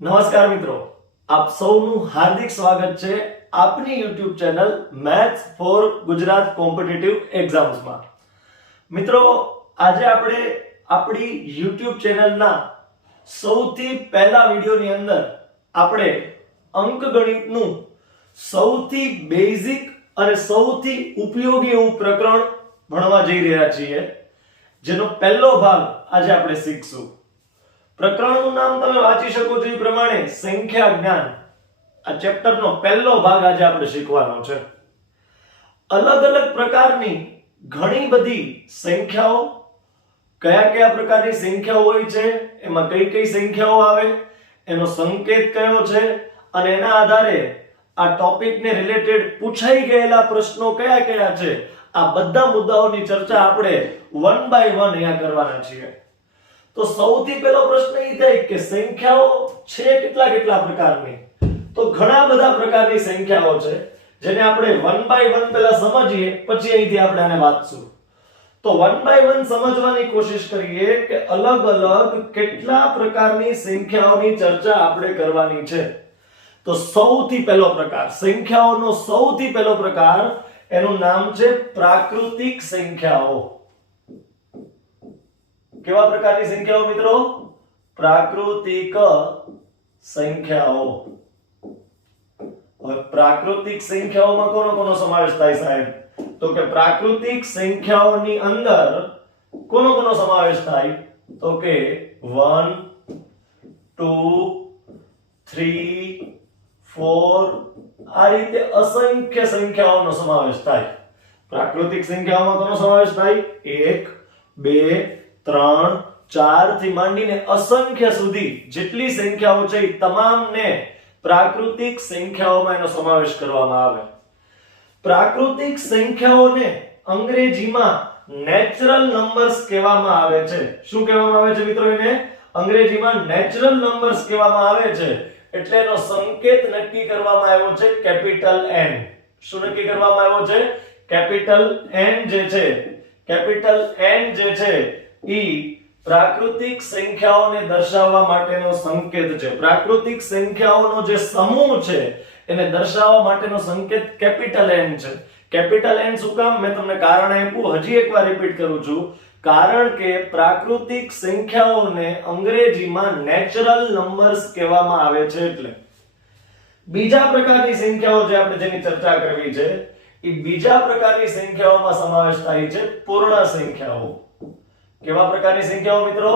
નમસ્કાર મિત્રો, આપ સૌનું હાર્દિક સ્વાગત છે આપની YouTube channel maths for Gujarat competitive એક્ઝામ્સમાં। મિત્રો, આજે આપણે આપણી YouTube ચેનલના સૌથી પહેલા વિડિયોની અંદર આપણે અંકગણિતનું સૌથી બેઝિક અને સૌથી ઉપયોગી એવું પ્રકરણ ભણવા જઈ રહ્યા છીએ, જેનો પહેલો ભાગ આજે આપણે શીખશું। પ્રકરણનું નામ તમે વાંચી શકો છો એ પ્રમાણે સંખ્યા જ્ઞાન। આ ચેપ્ટરનો પહેલો ભાગ આજે આપણે શીખવાનો છે। અલગ અલગ પ્રકારની ઘણી બધી સંખ્યાઓ, કયા કયા પ્રકારની સંખ્યાઓ હોય છે, એમાં કઈ કઈ સંખ્યાઓ આવે, એનો સંકેત કયો છે અને એના આધારે આ ટોપિકને રિલેટેડ પૂછાઈ ગયેલા પ્રશ્નો કયા કયા છે, આ બધા મુદ્દાઓની ચર્ચા આપણે વન બાય વન અહીંયા કરવાના છીએ। તો સૌથી પહેલો પ્રશ્ન એ થાય કે સંખ્યાઓ છે કેટલા પ્રકારની? તો ઘણા બધા પ્રકારની સંખ્યાઓ છે, જેને આપણે વન બાય વન પહેલા સમજીએ, પછી અહીંથી આપણે આને વાંચશું। તો વન બાય વન સમજવાની કોશિશ કરીએ કે અલગ અલગ કેટલા પ્રકારની સંખ્યાઓની ચર્ચા આપણે કરવાની છે। તો સૌથી પહેલો પ્રકાર, સંખ્યાઓનો સૌથી પહેલો પ્રકાર, એનું નામ છે પ્રાકૃતિક સંખ્યાઓ। કેવા પ્રકારની સંખ્યાઓ મિત્રો? પ્રાકૃતિક સંખ્યાઓ। હવે પ્રાકૃતિક સંખ્યાઓમાં કોનો સમાવેશ થાય સાહેબ? તો કે પ્રાકૃતિક સંખ્યાઓની અંદર કોનો સમાવેશ થાય? તો કે 1 2 3 4 આ રીતે અસંખ્ય સંખ્યાઓનો સમાવેશ થાય। પ્રાકૃતિક સંખ્યાઓમાં કોનો સમાવેશ થાય? 1 2 3 4 થી માંડીને અસંખ્ય સુધી જેટલી સંખ્યાઓ છે એ તમામને પ્રાકૃતિક સંખ્યાઓમાં એનો સમાવેશ કરવામાં આવે। પ્રાકૃતિક સંખ્યાઓને અંગ્રેજીમાં નેચરલ નંબર્સ કહેવામાં આવે છે। શું કહેવામાં આવે છે મિત્રો? એને અંગ્રેજીમાં નેચરલ નંબર્સ કહેવામાં આવે છે। એટલે એનો સંકેત નક્કી કરવામાં આવ્યો છે કેપિટલ N। શું નક્કી કરવામાં આવ્યો છે? કેપિટલ N જે છે, કેપિટલ N જે છે ઈ પ્રાકૃતિક સંખ્યાઓને દર્શાવવા માટેનો સંકેત છે। પ્રાકૃતિક સંખ્યાઓનો જે સમૂહ છે એને દર્શાવવા માટેનો સંકેત કેપિટલ N છે। કેપિટલ N શું કામ? મેં તમને કારણ આપ્યું, હજી એકવાર રિપીટ કરું છું, કારણ કે પ્રાકૃતિક સંખ્યાઓને અંગ્રેજીમાં નેચરલ નંબર્સ કહેવામાં આવે છે। એટલે બીજા પ્રકારની સંખ્યાઓ જે આપણે જેની ચર્ચા કરવી છે, એ બીજા પ્રકારની સંખ્યાઓમાં સમાવેશ થાય છે પૂર્ણ સંખ્યાઓ। કેવા પ્રકારની સંખ્યાઓ મિત્રો?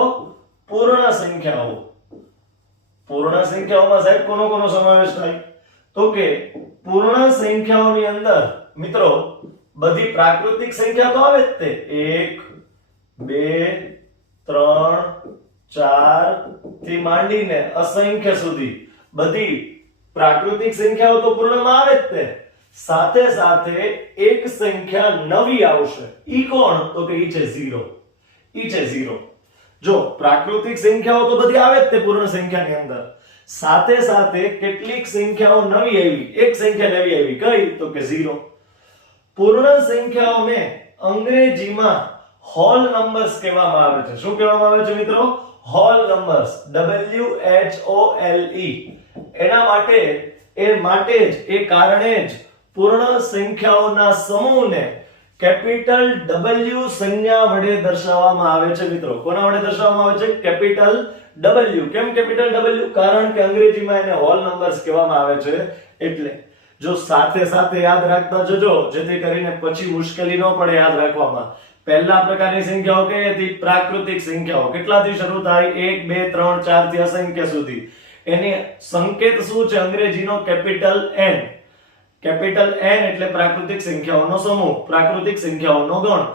પૂર્ણ સંખ્યાઓ। પૂર્ણ સંખ્યાઓમાં સાહેબ કોનો સમાવેશ થાય? તો કે પૂર્ણ સંખ્યાઓની અંદર મિત્રો બધી પ્રાકૃતિક સંખ્યા તો આવે જ તે 1 2 3 4 થી માંડીને અસંખ્ય સુધી બધી પ્રાકૃતિક સંખ્યાઓ તો પૂર્ણમાં આવે જ તે। સાથે સાથે એક સંખ્યા નવી આવશે, ઈ કોણ? તો કે ઈ છે 0। ઈ છે 0। જો પ્રાકૃતિક સંખ્યાઓ તો બધી આવે જ તે પૂર્ણ સંખ્યાની અંદર, સાથે સાથે કેટલીક સંખ્યાઓ નવી આવી, એક સંખ્યા નવી આવી, કઈ? તો કે 0। પૂર્ણ સંખ્યાઓને અંગ્રેજીમાં હોલ નંબર્સ કહેવામાં આવે છે। શું કહેવામાં આવે છે મિત્રો? Whole numbers, WHOLE। એના માટે જ કારણે જ પૂર્ણ સંખ્યાઓના સમૂહને કેપિટલ W સંજ્ઞા વડે દર્શાવવામાં આવે છે મિત્રો। કોના વડે દર્શાવવામાં આવે છે? Capital W। કેમ કેપિટલ W? કારણ કે અંગ્રેજીમાં એને હોલ નંબર્સ કહેવામાં આવે છે। એટલે જો સાથે સાથે યાદ રાખતા જજો, જેથી કરીને પછી મુશ્કેલી ન પડે યાદ રાખવામાં। પહેલા પ્રકારની સંખ્યાઓ કઈ હતી? પ્રાકૃતિક સંખ્યાઓ। કેટલાથી શરૂ થાય? 1 2 3 4 થી અસંખ્ય સુધી। એની સંકેત શું છે? અંગ્રેજીનો કેપિટલ N। કેપિટલ N એટલે પ્રાકૃતિક સંખ્યાઓનો સમૂહ, પ્રાકૃતિક સંખ્યાઓનો ગણ।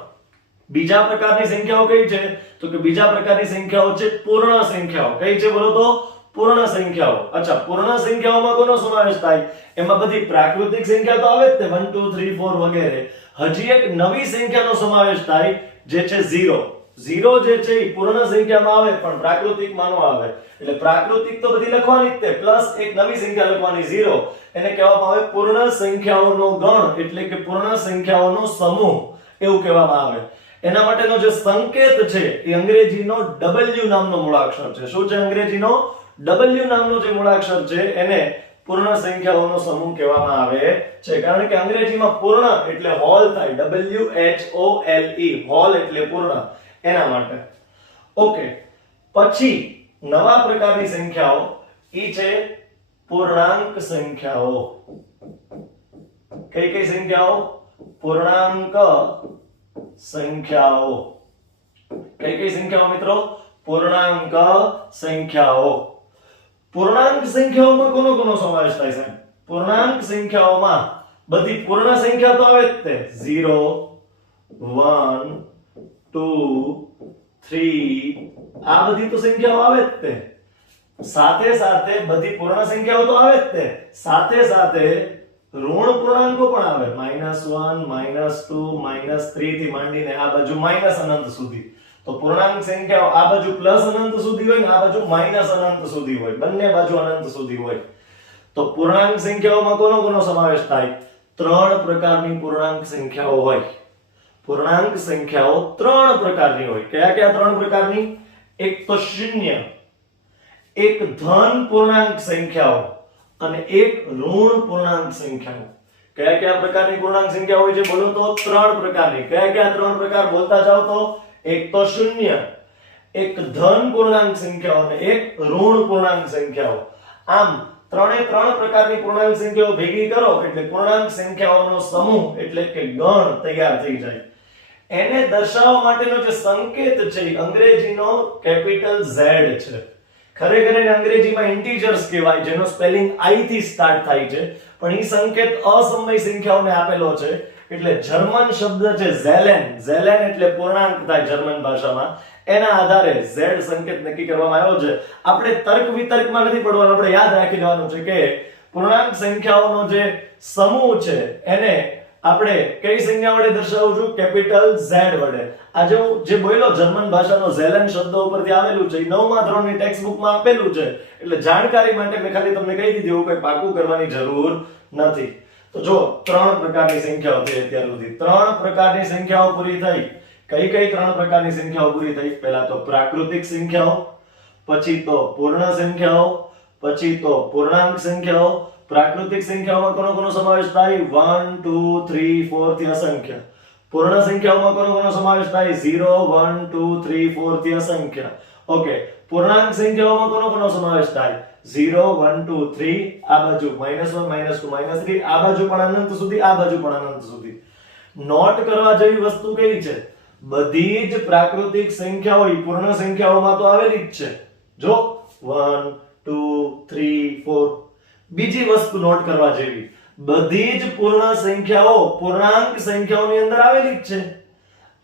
બીજા પ્રકારની સંખ્યાઓ કઈ છે? તો કે બીજા પ્રકારની સંખ્યાઓ છે પૂર્ણ સંખ્યાઓ। કઈ છે બોલો તો? પૂર્ણ સંખ્યાઓ। અચ્છા, પૂર્ણ સંખ્યાઓમાં કોનો સમાવેશ થાય? એમાં બધી પ્રાકૃતિક સંખ્યા તો આવે જ તે 1 2 3 4 વગેરે। હજી એક નવી સંખ્યાનો સમાવેશ થાય જે છે 0। 0 જે છે એ પૂર્ણ સંખ્યામાં આવે પણ પ્રાકૃતિકમાં ન આવે। એટલે પ્રાકૃતિક તો બધી લખવાની જ તે, પ્લસ એક નવી સંખ્યા લખવાની 0। એને કહેવામાં આવે પૂર્ણ સંખ્યાઓનો ગણ, એટલે કે પૂર્ણ સંખ્યાઓનો સમૂહ એવું કહેવામાં આવે। એના માટેનો જે સંકેત છે એ અંગ્રેજીનો W નામનો મૂળાક્ષર છે। શું છે અંગ્રેજીનો? W નામનો જે મૂળાક્ષર છે એને પૂર્ણ સંખ્યાઓનો સમૂહ કહેવામાં આવે છે, કારણ કે અંગ્રેજીમાં પૂર્ણ એટલે હોલ થાય, WHOLE, હોલ એટલે પૂર્ણ, એના માટે. ઓકે, પછી નવા પ્રકારની સંખ્યાઓ ઈ છે પૂર્ણાંક સંખ્યાઓ. કઈ કઈ સંખ્યાઓ? પૂર્ણાંક સંખ્યાઓ. કઈ કઈ સંખ્યાઓ મિત્રો? પૂર્ણાંક સંખ્યાઓ. પૂર્ણાંક સંખ્યાઓમાં કોનો સમાવેશ થાય છે? પૂર્ણાંક સંખ્યાઓમાં બધી પૂર્ણ સંખ્યા તો આવે જ તે, 0 1 2 3, આ બધી તો સંખ્યાઓ આવે જ તે. સાથે સાથે બધી પૂર્ણ સંખ્યાઓ તો આવે જ તે, સાથે સાથે ઋણ પૂર્ણાંકો પણ આવે, -1 -2 -3 થી માંડીને આ બાજુ અનંત સુધી. તો પૂર્ણાંક સંખ્યાઓ આ બાજુ અનંત સુધી હોય ને આ બાજુ અનંત સુધી હોય, બંને બાજુ અનંત સુધી હોય. તો પૂર્ણાંક સંખ્યાઓમાં કોનો સમાવેશ થાય? 3 પ્રકારની પૂર્ણાંક સંખ્યાઓ હોય. પૂર્ણાંક સંખ્યાઓ 3 પ્રકારની હોય. કયા કયા 3 પ્રકારની? એક તો શૂન્ય, એક ધન પૂર્ણાંક સંખ્યાઓ અને એક ઋણ પૂર્ણાંક સંખ્યાઓ. કયા કયા પ્રકારની પૂર્ણાંક સંખ્યા હોય છે? બોલો તો 3 પ્રકારની. કયા કયા 3 પ્રકાર? બોલતા જાવ તો. એક તો શૂન્ય, એક ધન પૂર્ણાંક સંખ્યાઓ અને એક ઋણ પૂર્ણાંક સંખ્યાઓ. આમ 3 પ્રકારની પૂર્ણાંક સંખ્યાઓ ભેગી કરો એટલે પૂર્ણાંક સંખ્યાઓનો સમૂહ એટલે કે ગણ તૈયાર થઈ જાય. એને દર્શાવવા માટેનો જે સંકેત છે અંગ્રેજીનો કેપિટલ Z છે. ખરેખર એને અંગ્રેજીમાં ઇન્ટીજર્સ કહેવાય, જેનો સ્પેલિંગ I થી સ્ટાર્ટ થાય છે, પણ ઈ સંકેત અસમય સંખ્યાઓને આપેલો છે. એટલે જર્મન શબ્દ છે ઝેલેન, ઝેલેન એટલે પૂર્ણાંક થાય જર્મન ભાષામાં, એના આધારે Z સંકેત નક્કી કરવામાં આવ્યો છે. આપણે તર્ક વિતર્કમાં નથી પડવાનું, આપણે યાદ રાખી લેવાનું છે કે પૂર્ણાંક સંખ્યાઓનો જે સમૂહ છે એને આપણે કઈ સંખ્યા વડે દર્શાવશું? કેપિટલ Z વડે. આ જે બોલ્યો જર્મન ભાષાનો ઝેલેન શબ્દ ઉપરથી આવેલું છે, 9મા ધોરણની ટેક્સ્ટ બુકમાં આપેલું છે. એટલે જાણકારી માટે મેં ખાલી તમને કહી દીધું, એવું કોઈ પાકું કરવાની જરૂર નથી. તો જો 3 પ્રકારની સંખ્યાઓ થઈ અત્યાર સુધી. 3 પ્રકારની સંખ્યાઓ પૂરી થઈ. કઈ કઈ 3 પ્રકારની સંખ્યાઓ પૂરી થઈ? પહેલા તો પ્રાકૃતિક સંખ્યાઓ, પછી તો પૂર્ણ સંખ્યાઓ, પછી તો પૂર્ણાંક સંખ્યાઓ. પ્રાકૃતિક સંખ્યાઓમાં કોનો સમાવેશ થાય? 1 2 3 4 થી અસંખ્ય. પૂર્ણ સંખ્યાઓમાં કોનો સમાવેશ થાય? 0 1 2 3 4 થી અસંખ્ય. ઓકે, પૂર્ણાંક સંખ્યાઓમાં કોનો સમાવેશ થાય? 0 1 2 3, આ બાજુ -1 -2 -3, આ બાજુ પણ અનંત સુધી, આ બાજુ પણ અનંત સુધી. નોટ કરવા જેવી વસ્તુ કઈ છે? બધી જ પ્રાકૃતિક સંખ્યાઓ પૂર્ણ સંખ્યાઓમાં તો આવેલી જ છે. જો 1 2 3 4. બીજી વસ્તુ નોટ કરવા જેવી, બધી જ પૂર્ણ સંખ્યાઓ પૂર્ણાંક સંખ્યાઓની અંદર આવેલી જ છે.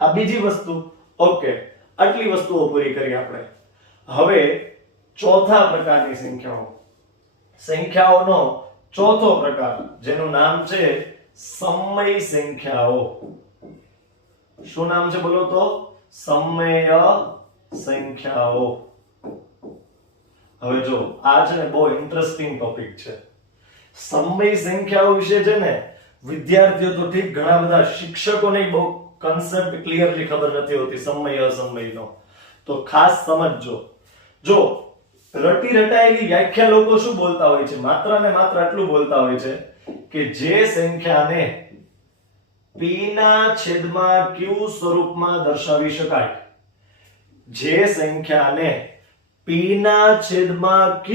આ બીજી વસ્તુ. ઓકે, આટલી વસ્તુઓ પૂરી કરી આપણે. હવે ચોથા પ્રકારની સંખ્યાઓ. સંખ્યાઓનો ચોથો પ્રકાર જેનું નામ છે સમય સંખ્યાઓ. શું નામ છે બોલો તો? સમય સંખ્યાઓ. હવે જો આ છે ને બહુ ઇન્ટરેસ્ટિંગ ટોપિક છે. સમય સંખ્યાઓ વિશે છે ને વિદ્યાર્થીઓ તો ઠીક, ઘણા બધા શિક્ષકોને બહુ કન્સેપ્ટ ક્લિયરલી ખબર નથી હોતી સમય અસમયનો. તો ખાસ સમજજો. જો રટી રટાયેલી વ્યાખ્યા લોકો શું બોલતા હોય છે? માત્ર ને માત્ર આટલું બોલતા હોય છે કે જે સંખ્યાને p ના છેદમાં q સ્વરૂપમાં દર્શાવી શકાય, જે સંખ્યાને p ના છેદમાં q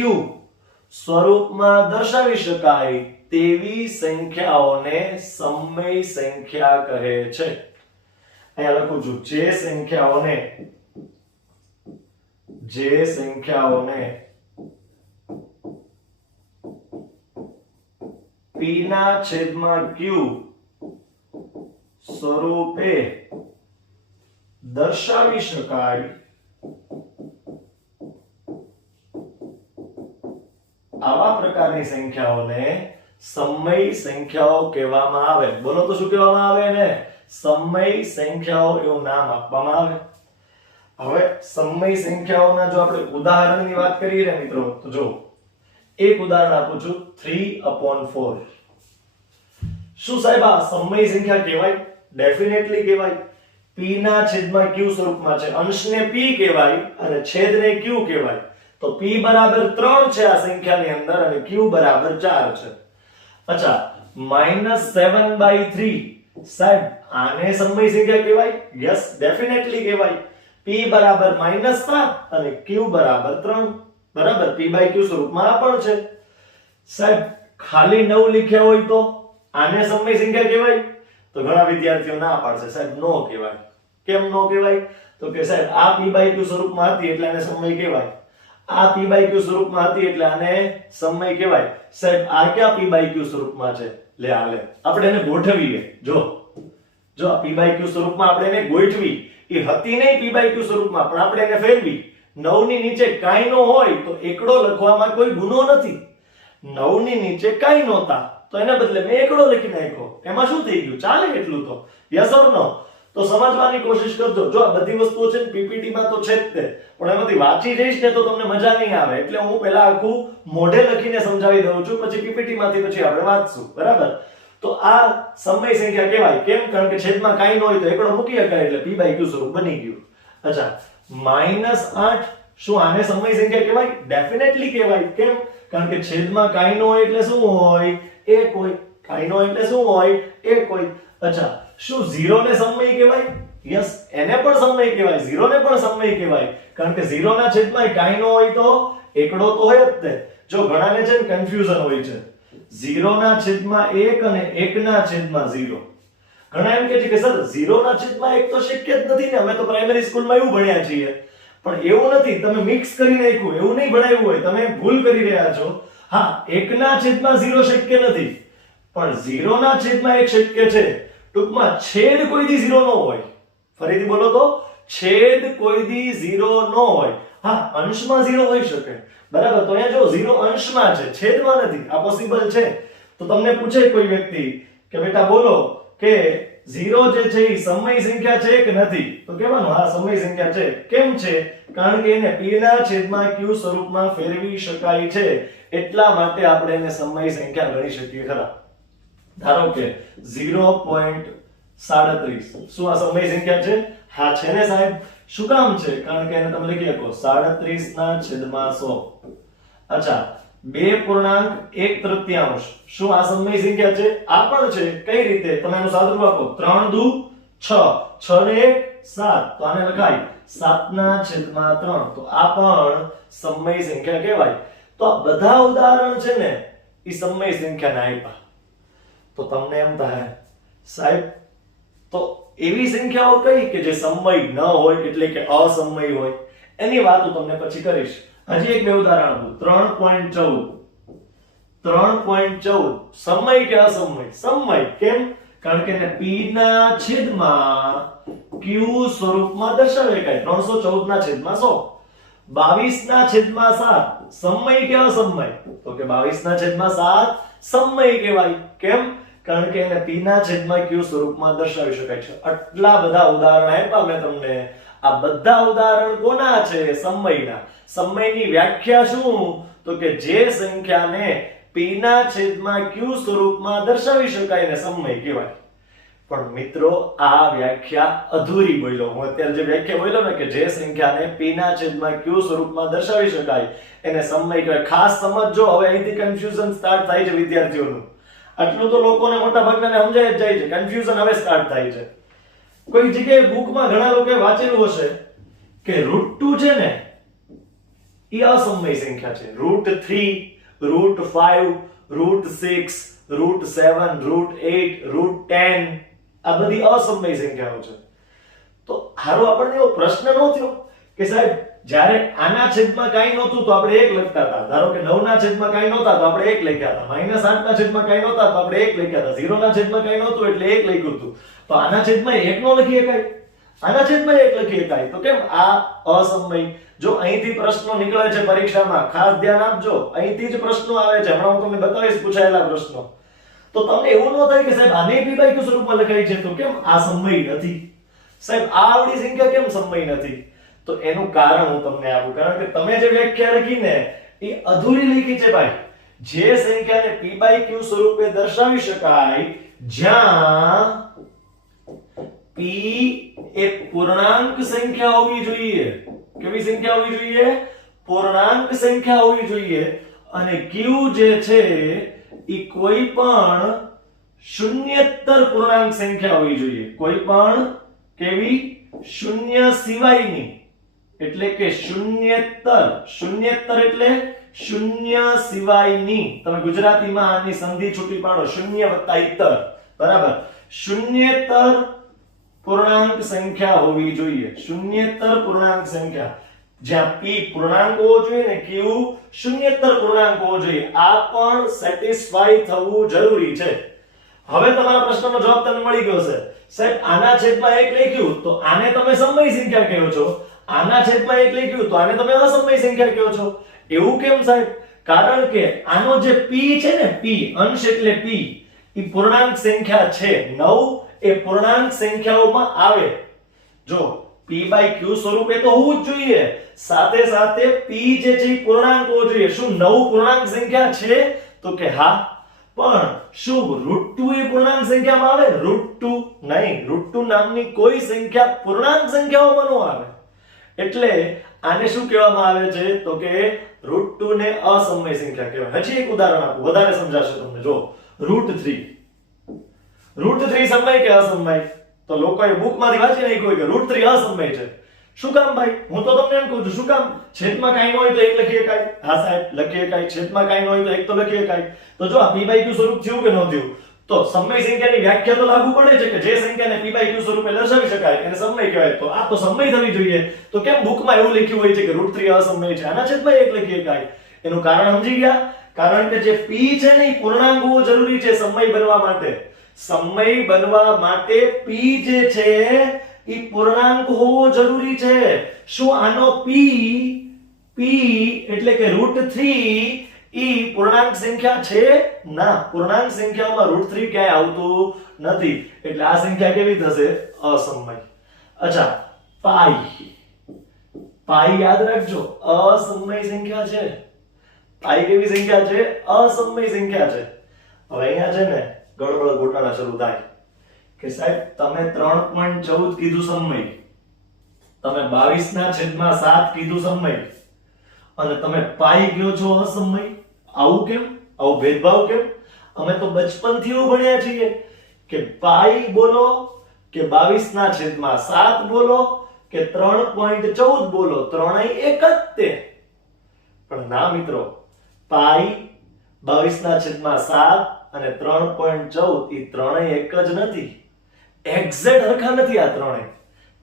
સ્વરૂપમાં દર્શાવી શકાય તેવી સંખ્યાઓને સમય સંખ્યા કહે છે. અહીંયા લખું છું, જે સંખ્યાઓને p ના છેદમાં q સ્વરૂપે દર્શાવી શકાય આવા પ્રકારની સંખ્યાઓને સમય સંખ્યાઓ કહેવામાં આવે. બોલો તો શું કહેવામાં આવે ને? સમય સંખ્યાઓ એવું નામ આપવામાં આવે. હવે સમય સંખ્યાઓના જો આપણે ઉદાહરણની વાત કરીએ ને મિત્રો, તો જો એક ઉદાહરણ આપું છું, 3/4. શું સાહેબ આ સમય સંખ્યા કહેવાય? ડેફિનેટલી કહેવાય. p ના છેદમાં q સ્વરૂપમાં છે, અંશને p કહેવાય અને છેદને q કહેવાય. તો p બરાબર 3 છે આ સંખ્યાની અંદર અને q બરાબર 4 છે. અચ્છા -7/3 સાહેબ આને સમય સંખ્યા કહેવાય? યસ ડેફિનેટલી કહેવાય. p બરાબર -7 અને q બરાબર 3 બરાબર p/q સ્વરૂપમાં આ પણ છે. સાહેબ ખાલી 9 લખ્યા હોય તો આને સમય સંખ્યા કહેવાય? તો ઘણા વિદ્યાર્થીઓ ના પાડશે સાહેબ નો કહેવાય. કેમ નો કહેવાય? તો કે સાહેબ આ p/q સ્વરૂપમાં હતી એટલે આને સમય કહેવાય. આ p/q સ્વરૂપમાં હતી એટલે આને સમય કહેવાય. સાહેબ આ ક્યાં p/q સ્વરૂપમાં છે? લે આ લે આપણે એને ગોઠવીએ. જો આ p/q સ્વરૂપમાં આપણે એને ગોઠવી. એ હતી નહીં p/q સ્વરૂપમાં પણ આપણે એને ફેરવી. 9 ની નીચે કાઈ નો હોય તો એકડો લખવામાં કોઈ ગુનો નથી. 9 ની નીચે કાઈ નહોતા તો એને બદલે મેં એકડો લખી નાખ્યો. એમાં શું થઈ ગયું? ચાલે એટલું તો. યસ ઓર નો? તો સમજવાની કોશિશ કરજો. જો આ બધી વસ્તુઓ છે ને પીપીટી માં તો છે જ તે, પણ એમાંથી વાંચી જઈશ ને તો તમને મજા નહીં આવે. એટલે હું પહેલા આખું મોઢે લખીને સમજાવી દઉં છું, પછી પીપીટી માંથી પછી આપણે વાંચશું. બરાબર? તો આ સમય સંખ્યા કહેવાય. કેમ? કારણ કે છેદમાં કાઈ ન હોય તો એકડો મૂકી શકાય એટલે p/q સ્વરૂપ બની ગયું. અચ્છા -8 શું આને સમય સંખ્યા કહેવાય? ડેફિનેટલી કહેવાય. કેમ? કારણ કે છેદમાં કાઈ ન હોય એટલે શું હોય? એક હોય. કાઈ ન હોય એટલે શું હોય? એક હોય. અચ્છા શું 0 ને સમય કહેવાય? યસ એને પણ સમય કહેવાય. 0 ને પણ સમય કહેવાય. કારણ કે 0 ના છેદમાં કાઈ ન હોય તો એકડો તો હોય જ તે. જો ઘણાને છે ને કન્ફ્યુઝન હોય છે 0 ના છેદમાં 1 અને 1 ના છેદમાં 0. ઘણા એમ કહે છે કે સર 0 ના છેદમાં 1 તો શક્ય જ નથી ને, અમે તો પ્રાઇમરી સ્કૂલમાં એવું ભણ્યા છીએ. પણ એવું નથી, તમે મિક્સ કરી નાખ્યું, એવું નહીં ભણાવ્યું હોય, તમે ભૂલ કરી રહ્યા છો. હા 1 ના છેદમાં 0 શક્ય નથી પણ 0 ના છેદમાં 1 શક્ય છે. ટૂંકમાં છેદ કોઈ દી 0 ન હોય. ફરીથી બોલો તો છેદ કોઈ દી 0 ન હોય. હા અંશમાં 0 હોઈ શકે. બરાબર? તો અહીંયા જો 0 અંશમાં છે, છેદમાં નથી. આ પોસિબલ છે. તો તમને પૂછે કોઈ વ્યક્તિ કે બેટા બોલો કે 0 જે છે એ સમય સંખ્યા છે કે નથી? તો કહેવાનું હા સમય સંખ્યા છે. કેમ છે? કારણ કે એને p ના છેદમાં q સ્વરૂપમાં ફેરવી શકાય છે, એટલા માટે આપણે એને સમય સંખ્યા ગણી શકીએ ખરા. ધારો કે 0.37 શું આ સમય સંખ્યા છે? હા છે ને સાહેબ. શું કામ છે? કારણ કે એને તમે લખી શકો 37 ના છેદમાં 100. અચ્છા 2.1/3 શું આ સમય સંખ્યા છે? આ પણ છે. કઈ રીતે? તમે આનું સાદુરૂપ આપો. 3 દુ 6, 6 ને 1 7, તો આને લખાય 7 ના છેદમાં 3. તો આ પણ સમય સંખ્યા કહેવાય. તો આ બધા ઉદાહરણ છે ને એ સમય સંખ્યાના આપ્યા. તો તમને એમ થાય સાહેબ તો એવી સંખ્યાઓ કઈ કે જે સમય ન હોય એટલે કે અસમય હોય? એની વાત હું તમને પછી કરીશ. હજી એક બે ઉદાહરણ આપું. 3.14 સમય કે અસમય? સમય. કેમ? કારણ કે એને p ના છેદમાં q સ્વરૂપમાં દર્શાવી શકાય. 314 ના છેદમાં 100. 22 ના છેદમાં 7 સમય કે અસમય? તો કે 22 ના છેદમાં 7 સમય કહેવાય. કેમ? કારણ કે એને p ના છેદમાં q સ્વરૂપમાં દર્શાવી શકાય છે. આટલા બધા ઉદાહરણ આપ્યા મેં તમને. આ બધા ઉદાહરણ કોના છે? સમયના. સમયની વ્યાખ્યા શું? તો કે જે સંખ્યાને p ના છેદમાં q સ્વરૂપમાં દર્શાવી શકાય ને સમય કહેવાય. પણ મિત્રો આ વ્યાખ્યા અધૂરી બોલ્યો હું. અત્યારે જે વ્યાખ્યા બોલ્યો ને કે જે સંખ્યાને p ના છેદમાં q સ્વરૂપમાં દર્શાવી શકાય એને સમય કહેવાય. ખાસ સમજજો, હવે અહીંથી કન્ફ્યુઝન સ્ટાર્ટ થાય છે વિદ્યાર્થીઓનું. આટલું તો લોકોને મોટા ભાગનાને સમજાય જ જાય છે. કન્ફ્યુઝન હવે સ્ટાર્ટ થાય છે. કોઈ જગ્યાએ બુકમાં ઘણા લોકોએ વાંચેલું હશે કે √2 છે ને એ અસમય સંખ્યા છે. √3, √5, √6, √7, √8, √10 આ બધી અસમય સંખ્યાઓ છે. તો હારો આપણને એવો પ્રશ્ન ન થયો કે સાહેબ જ્યારે આના છેદમાં કાઈ નહોતું તો આપણે 1 લખતા હતા. ધારો કે 9 ના છેદમાં કાઈ નહોતા તો આપણે 1 લખ્યા હતા. -8 ના છેદમાં કાઈ નહોતા તો આપણે 1 લખ્યા હતા. 0 ના છેદમાં કાઈ નહોતું એટલે 1 લખ્યું હતું. તો આના છેદમાં 1 નો લખી શકાય? આના છેદમાં 1 લખી શકાય. તો કેમ આ અસમય? જો અહીંથી પ્રશ્નો નીકળે છે પરીક્ષામાં, ખાસ ધ્યાન આપજો. અહીંથી જ પ્રશ્નો આવે છે. હમણાં હું તમને બતાવીશ પૂછાયેલા પ્રશ્નો. તો તમને એવું ન થાય કે સાહેબ આને p/q સ્વરૂપમાં લખાય છે તો કેમ આ સમય નથી? સાહેબ આ આવડી સંખ્યા કેમ સમય નથી? તો એનું કારણ હું તમને આપું. કારણ કે તમે જે વ્યાખ્યા લખી ને એ અધૂરી લખી છે ભાઈ. જે સંખ્યાને p/q સ્વરૂપે દર્શાવી શકાય જ્યાં p એ પૂર્ણાંક સંખ્યા હોવી જોઈએ. કેવી સંખ્યા હોવી જોઈએ? પૂર્ણાંક સંખ્યા હોવી જોઈએ અને q જે છે ઈ કોઈ પણ શૂન્યેતર પૂર્ણાંક સંખ્યા હોવી જોઈએ, કોઈ પણ કેવી શૂન્ય સિવાયની, એટલે કે શૂન્યેતર. શૂન્યેતર એટલે શૂન્ય સિવાયની. તમે ગુજરાતીમાં આની સંધિ છૂટી પાડો, શૂન્ય વત્તા ઇતર, બરાબર. શૂન્યેતર પૂર્ણાંક સંખ્યા હોવી જોઈએ, શૂન્યેતર પૂર્ણાંક સંખ્યા, જ્યાં p પૂર્ણાંક હોવો જોઈએ ને q શૂન્યેતર પૂર્ણાંક હોવો જોઈએ. આ પણ સેટિસ્ફાઈ થવું જરૂરી છે. હવે તમારા પ્રશ્નનો જવાબ તમને મળી ગયો છે. સાહેબ આના છેદમાં 1 લખ્યું તો આને તમે સમય સંખ્યા કહો છો, આના છેદમાં 1 લખ્યું તો આને તમે અસમય સંખ્યા કહો છો. એવું કેમ સાહેબ? કારણ કે આનો જે p છે ને, p અંશ એટલે p, ઈ પૂર્ણાંક સંખ્યા છે. 9 એ પૂર્ણાંક સંખ્યાઓમાં આવે. જો p/q સ્વરૂપે તો હોવું જ જોઈએ, સાથે સાથે p જે છે ઈ પૂર્ણાંક હોવો જોઈએ. શું 9 પૂર્ણાંક સંખ્યા છે? તો કે હા. પણ શું √2 એ પૂર્ણાંક સંખ્યામાં આવે? √2 નહીં, √2 નામની કોઈ સંખ્યા પૂર્ણાંક સંખ્યાઓમાં ન આવે. એટલે આને શું કહેવામાં આવે છે? તો કે √2 ને અસમય સંખ્યા કહેવાય. હજી એક ઉદાહરણ આપું, વધારે સમજાશે તમને. જો √3, √3 સમય કે અસમય? તો લોકોએ બુકમાંથી વાંચી નાખ્યું કે √3 અસમય છે. શું કામ ભાઈ? હું તો તમને એમ કહું છું, શું કામ? છેદમાં કાંઈ ન હોય તો 1 લખી શકાય. હા સાહેબ લખી શકાય. છેદમાં કાંઈ ન હોય તો 1 તો લખી શકાય. તો જો આ p/q સ્વરૂપ થયું કે ન થયું? તો સમય સંખ્યાની વ્યાખ્યા તો લાગુ પડે છે કે જે સંખ્યાને p/q સ્વરૂપે દર્શાવી શકાય એને સમય કહેવાય. તો આ તો સમય થવી જોઈએ. તો કેમ બુકમાં એવું લખ્યું હોય છે કે √3 અસમય છે, આના છેદમાં 1 લખી શકાય? એનું કારણ સમજી ગયા? કારણ કે જે p છે ને એ પૂર્ણાંક હોવો જરૂરી છે સમય બનવા માટે. સમય બનવા માટે p જે છે ઈ પૂર્ણાંક હોવો જરૂરી છે. શું આનો p એટલે કે √3 ઈ પૂર્ણાંક સંખ્યા છે? ના, પૂર્ણાંક સંખ્યામાં √3 ક્યાંય આવતું નથી. એટલે આ સંખ્યા કેવી થશે? અસમય. અચ્છા, પાઈ યાદ રાખજો, અસમય સંખ્યા છે. પાઈ કેવી સંખ્યા છે? અસમય સંખ્યા છે. હવે અહીંયા છે ને ગડબડ ગોટાળા શરૂ થાય કે સાહેબ તમે 3.14 કીધું સમય, તમે 22/7 કીધું સમય, અને તમે પાઈ કયો છો અસમય. આવું કેમ? આવું ભેદભાવ કેમ? અમે તો બચપનથી એવું ભણ્યા છીએ કે પાઈ બોલો કે 22/7 બોલો કે 3.14 બોલો, ત્રણેય એક જ તે. પણ ના મિત્રો, પાઈ 22/7 અને 3.14 ઈ ત્રણેય એક જ નથી. એક્ઝેક્ટ હરખા નથી આ ત્રણેય.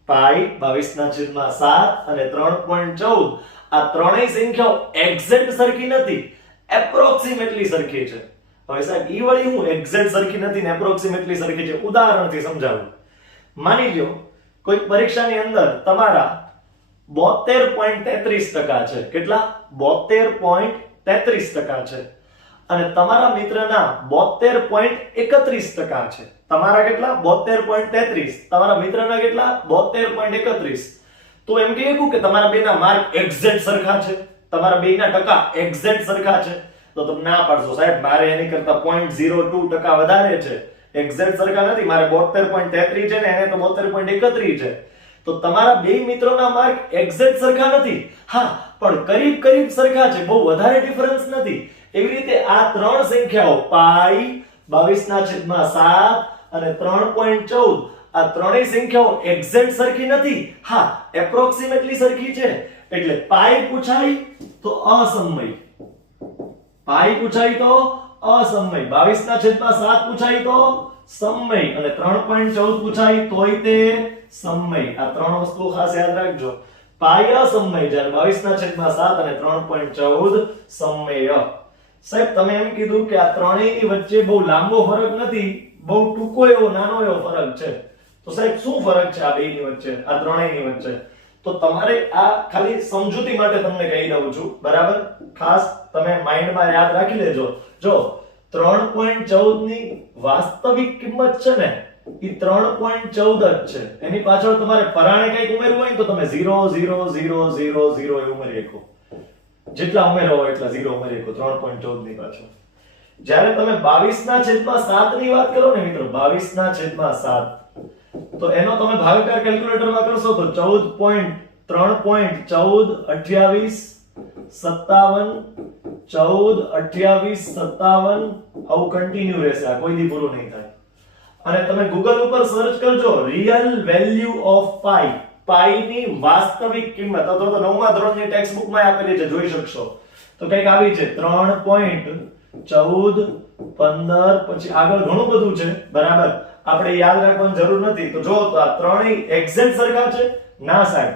પાઈ 22/7 અને 3.14 આ ત્રણેય સંખ્યાઓ એક્ઝેક્ટ સરખી નથી, એપ્રોક્સિમેટલી સરખી છે. હવે સાહેબ ઈ વળી હું એક્ઝેક્ટ સરખી નથી ને એપ્રોક્સિમેટલી સરખી છે, ઉદાહરણથી સમજાવું. માની લ્યો કોઈ પરીક્ષાની અંદર તમારા 72.33% છે. કેટલા? 72.33% છે. અને તમારા મિત્રના 72.31% છે. તમારા કેટલા? 72.33. તમારા મિત્રના કેટલા? 72.31. તો એમ કહીએ કે તમારા બેના માર્ક એક્ઝેક્ટ સરખા છે, તમારા બેના ટકા એક્ઝેક્ટ સરખા છે. તો તમે ના પાડશો સાહેબ મારે એની કરતા 0.02% વધારે છે, એક્ઝેક્ટ સરખા નથી, મારે 72.33 છે ને એને તો 72.31 છે. તો તમારા બે મિત્રોના માર્ક એક્ઝેક્ટ સરખા નથી, હા, પણ કરીબ કરીબ સરખા છે, બહુ વધારે ડિફરન્સ નથી. એવી રીતે આ ત્રણ સંખ્યાઓ પાઈ 22/7 અને 3.14 આ ત્રણેય સંખ્યાઓ એક્ઝેક્ટ સરખી નથી, હા, એપ્રોક્સિમેટલી સરખી છે. એટલે પાઈ પૂછાય તો અસમય, પાઈ પૂછાય તો અસમય, 22/7 પૂછાય તો સમય અને 3.14 પૂછાય તોય તે સમય. આ ત્રણ વસ્તુ ખાસ યાદ રાખજો. પાઈ અસમય જ્યારે 22/7 અને 3.14 સમય. સાહેબ તમે એમ કીધું કે આ ત્રણેયની વચ્ચે બહુ લાંબો ફરક નથી, બહુ ટૂંકો એવો નાનો એવો ફરક છે. તો સાહેબ શું ફરક છે આ બેની વચ્ચે, આ ત્રણેયની વચ્ચે? તો તમારે આ ખાલી સમજૂતી માટે તમને કહી દઉં છું, બરાબર? ખાસ તમે માઇન્ડમાં યાદ રાખી લેજો. જો 3.14 ની વાસ્તવિક કિંમત છે ને એ 3.14 જ છે. એની પાછળ તમારે પરાણે કંઈક ઉમેરવું હોય તો તમે 0 0 0 0 0 એ ઉમેરી શકો. જેટલા ઉમેરો હોય એટલા 0 ઉમેરી શકો 3.14 ની પાછળ. જ્યારે તમે 22/7 ની વાત કરો ને મિત્રો, 22/7 તો એનો તમે ભાગાકાર કેલ્ક્યુલેટરમાં કરશો તો 14.3.14 28 57 14 28 57 આવું કન્ટિન્યુ રહેશે, આ કોઈ દી પૂરું નહીં થાય. અને તમે ગૂગલ ઉપર સર્ચ કરજો રિયલ વેલ્યુ ઓફ પાઈ, પાઈ ની વાસ્તવિક કિંમત, અથવા તો 9મા ધોરણની ટેક્સ્ટ બુક માં આપેલી છે, જોઈ શકશો. તો કંઈક આવી છે 3.14 15, પછી આગળ ઘણું બધું છે, બરાબર. આપણે યાદ રાખવાની જરૂર નથી. તો જો તો આ ત્રણેય એક્ઝેક્ટ સરખા છે ના સાહેબ,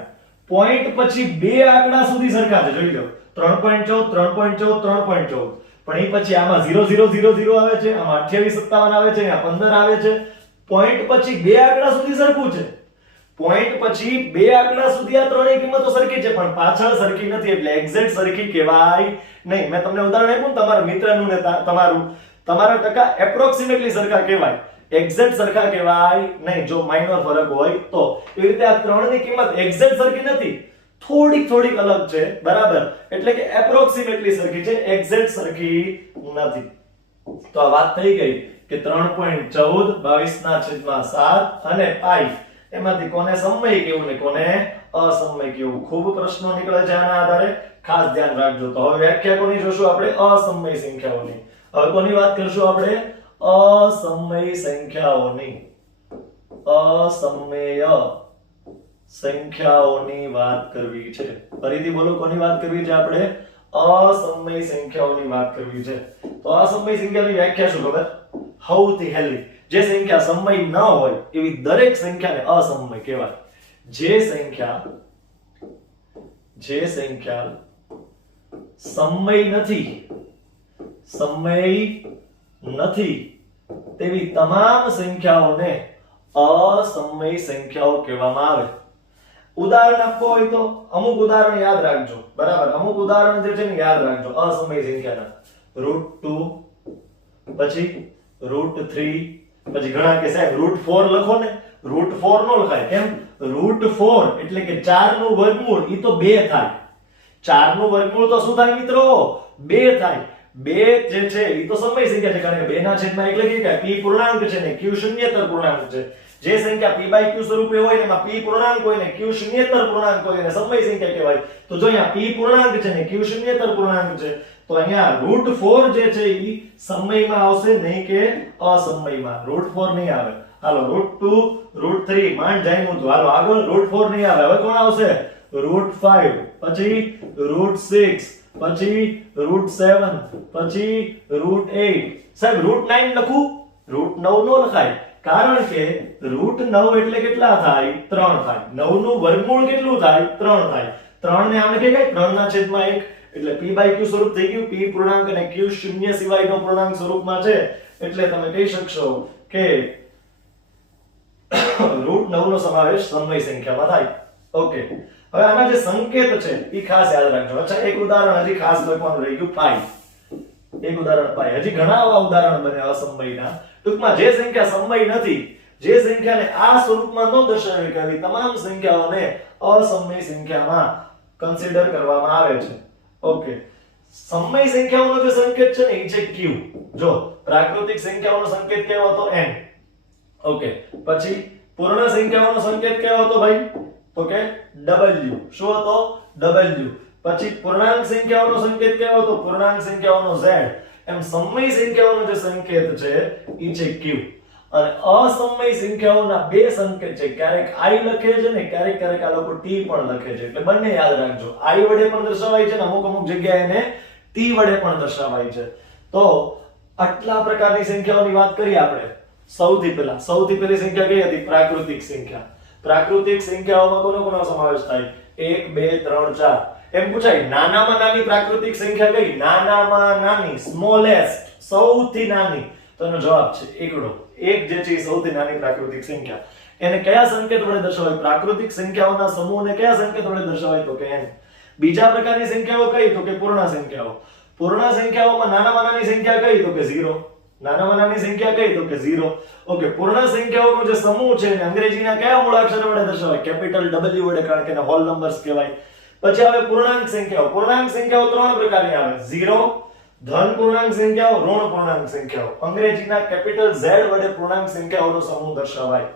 પોઈન્ટ પછી બે આંકડા સુધી સરખા છે, જોઈ લો 3.14 3.14 3.14, પણ એ પછી આમાં 0000 આવે છે, આમાં 28 57 આવે છે, અહીંયા 15 આવે છે. પોઈન્ટ પછી બે આંકડા સુધી સરખું છે, પોઈન્ટ પછી બે આંકડા સુધી આ ત્રણેય કિંમતો સરખી છે, પણ પાછળ સરખી નથી, એટલે એક્ઝેક્ટ સરખી કહેવાય નહીં. મેં તમને ઉદાહરણ આપ્યું ને તમારા મિત્રનું ને તમારા ટકા એપ્રોક્સિમેટલી સરખા કહેવાય, એક્ઝેક્ટ સરખા કહેવાય નહીં, જો માઇનર ફરક હોય તો. એ રીતે આ ત્રણની કિંમત એક્ઝેક્ટ સરખી નથી, થોડીક અલગ છે, બરાબર. એટલે કે એપ્રોક્સિમેટલી સરખી છે, એક્ઝેક્ટ સરખી નથી. તો આ વાત થઈ ગઈ કે 3.14 22/7 અને પાઈ, એમાંથી કોને સમય કેવું ને કોને અસમય કેવું. ખૂબ પ્રશ્નો નીકળે છે આના આધારે, ખાસ ધ્યાન રાખજો. તો હવે વ્યાખ્યા કોની જોશું આપણે? અસમય સંખ્યાઓની. હવે કોની વાત કરશું આપણે? અસમય સંખ્યાઓની. અસમય સંખ્યાઓની વાત કરવી છે. ફરીથી બોલો, કોની વાત કરવી છે આપણે? અસમય સંખ્યાઓની વાત કરવી છે. તો અસમય સંખ્યાની વ્યાખ્યા શું ખબર? સૌથી હેલી, જે સંખ્યા સમય ન હોય એવી દરેક સંખ્યાને અસમય કહેવાય. જે સંખ્યા સમય નથી તેવી તમામ સંખ્યાઓને અસમય સંખ્યાઓ કહેવામાં આવે. ઉદાહરણ આપવું હોય તો અમુક ઉદાહરણ યાદ રાખજો, બરાબર. અમુક ઉદાહરણ જે છે ને યાદ રાખજો અસમય સંખ્યાના. √2, પછી √3, પછી ઘણા કે સાહેબ √4 લખો ને, √4 નો લખાય. કેમ? √4 એટલે કે 4 નું વર્ગમૂળ, ઈ તો 2 થાય. 4 નું વર્ગમૂળ તો શું થાય મિત્રો? 2 થાય. 2 જે છે ઈ તો સમય સંખ્યા છે, કારણ કે 2 ના છેદમાં 1 લખી શકાય. p પૂર્ણાંક છે ને q શૂન્યેતર પૂર્ણાંક છે. જે સંખ્યા p/q સ્વરૂપે હોય ને એમાં p પૂર્ણાંક હોય ને q શૂન્યેતર પૂર્ણાંક હોય એને સમય સંખ્યા કહેવાય. તો જો અહીંયા p પૂર્ણાંક છે ને q શૂન્યેતર પૂર્ણાંક છે, તો અહીંયા √4 જે છે ઈ સમયમાં આવશે નહીં કે અસમયમાં? √4 નહીં આવે. હાલો √2 √3 માંડ જાયનું તો, હાલો આગળ √4 નહીં આવે. હવે કોણ આવશે? √5, પછી √6, પછી √7, પછી √8. સાહેબ √9 લખું? √9 નો લખાય, કારણ કે √9 એટલે કેટલા થાય? 3 થાય. 9 નું વર્ગમૂળ કેટલું થાય? 3 થાય. 3 ને આમ લખી શકાય 3/1, એટલે p/q સ્વરૂપ થઈ ગયું. p પૂર્ણાંક અને q શૂન્ય સિવાયનો પૂર્ણાંક સ્વરૂપમાં છે, એટલે તમે કહી શકશો કે √9 નો સમાવેશ સમય સંખ્યામાં થાય. ઓકે, હવે આના જે સંકેત છે એ ખાસ યાદ રાખજો. અચ્છા, એક ઉદાહરણ હજી ખાસ લખવાનું રહી ગયું, પાઈ. એક ઉદાહરણ પાઈ. હજી ઘણા આવા ઉદાહરણ બને અસમયના. ટૂંકમાં જે સંખ્યા સમય નથી, જે સંખ્યાને આ સ્વરૂપમાં ન દર્શાવી શકાય, તમામ સંખ્યાઓને અસમય સંખ્યામાં કન્સિડર કરવામાં આવે છે. ઓકે, સમય સંખ્યાઓનો જે સંકેત છે ને એ છે q. જો પ્રાકૃતિક સંખ્યાઓનો સંકેત કેવો હતો? n. ઓકે, પછી પૂર્ણ સંખ્યાઓનો સંકેત કેવો હતો ભાઈ? તો કે w. શું હતો? w. પછી પૂર્ણાંક સંખ્યાઓનો સંકેત કેવો હતો? પૂર્ણાંક સંખ્યાઓનો z. એમ સમય સંખ્યાઓનો જે સંકેત છે ઈ છે q. અને અસમય સંખ્યાઓના બે સંકેત છે, ક્યારેક i લખે છે ને ક્યારેક આ લોકો t પણ લખે છે, એટલે બંને યાદ રાખજો. i વડે પણ દર્શાવાય છે ને અમુક જગ્યાએ એને t વડે પણ દર્શાવાય છે. તો આટલા પ્રકારની સંખ્યાઓની વાત કરીએ આપણે. સૌથી પહેલી સંખ્યા કઈ હતી? પ્રાકૃતિક સંખ્યા. પ્રાકૃતિક સંખ્યાઓમાં કોનો સમાવેશ થાય? 1 2 3 4. એમ પૂછાય નાનામાં નાની પ્રાકૃતિક સંખ્યા કઈ? નાનામાં નાની, સ્મોલેસ્ટ, સૌથી નાની. તો એનો જવાબ છે એકડો. એક જે છે સૌથી નાની પ્રાકૃતિક સંખ્યા. એને કયા સંકેત વડે દર્શાવાય? પ્રાકૃતિક સંખ્યાઓના સમૂહને કયા સંકેત વડે દર્શાવાય? તો કે n. બીજા પ્રકારની સંખ્યાઓ કઈ? તો કે પૂર્ણ સંખ્યાઓ. પૂર્ણ સંખ્યાઓમાં નાનામાં નાની સંખ્યા કઈ? તો કે 0. નાનામાં નાની સંખ્યા કઈ? તો કે 0. ઓકે, પૂર્ણ સંખ્યાઓનો જે સમૂહ છે એને અંગ્રેજીના કયા મૂળાક્ષર વડે દર્શાવાય? કેપિટલ W વડે, કારણ કે એને હોલ નંબર્સ કહેવાય. પછી આવે પૂર્ણાંક સંખ્યાઓ. પૂર્ણાંક સંખ્યાઓ ત્રણ પ્રકારની આવે: 0, ધન પૂર્ણાંક સંખ્યાઓ, ઋણ પૂર્ણાંક સંખ્યાઓ. અંગ્રેજીના કેપિટલ Z વડે પૂર્ણાંક સંખ્યાઓનો સમૂહ દર્શાવાય.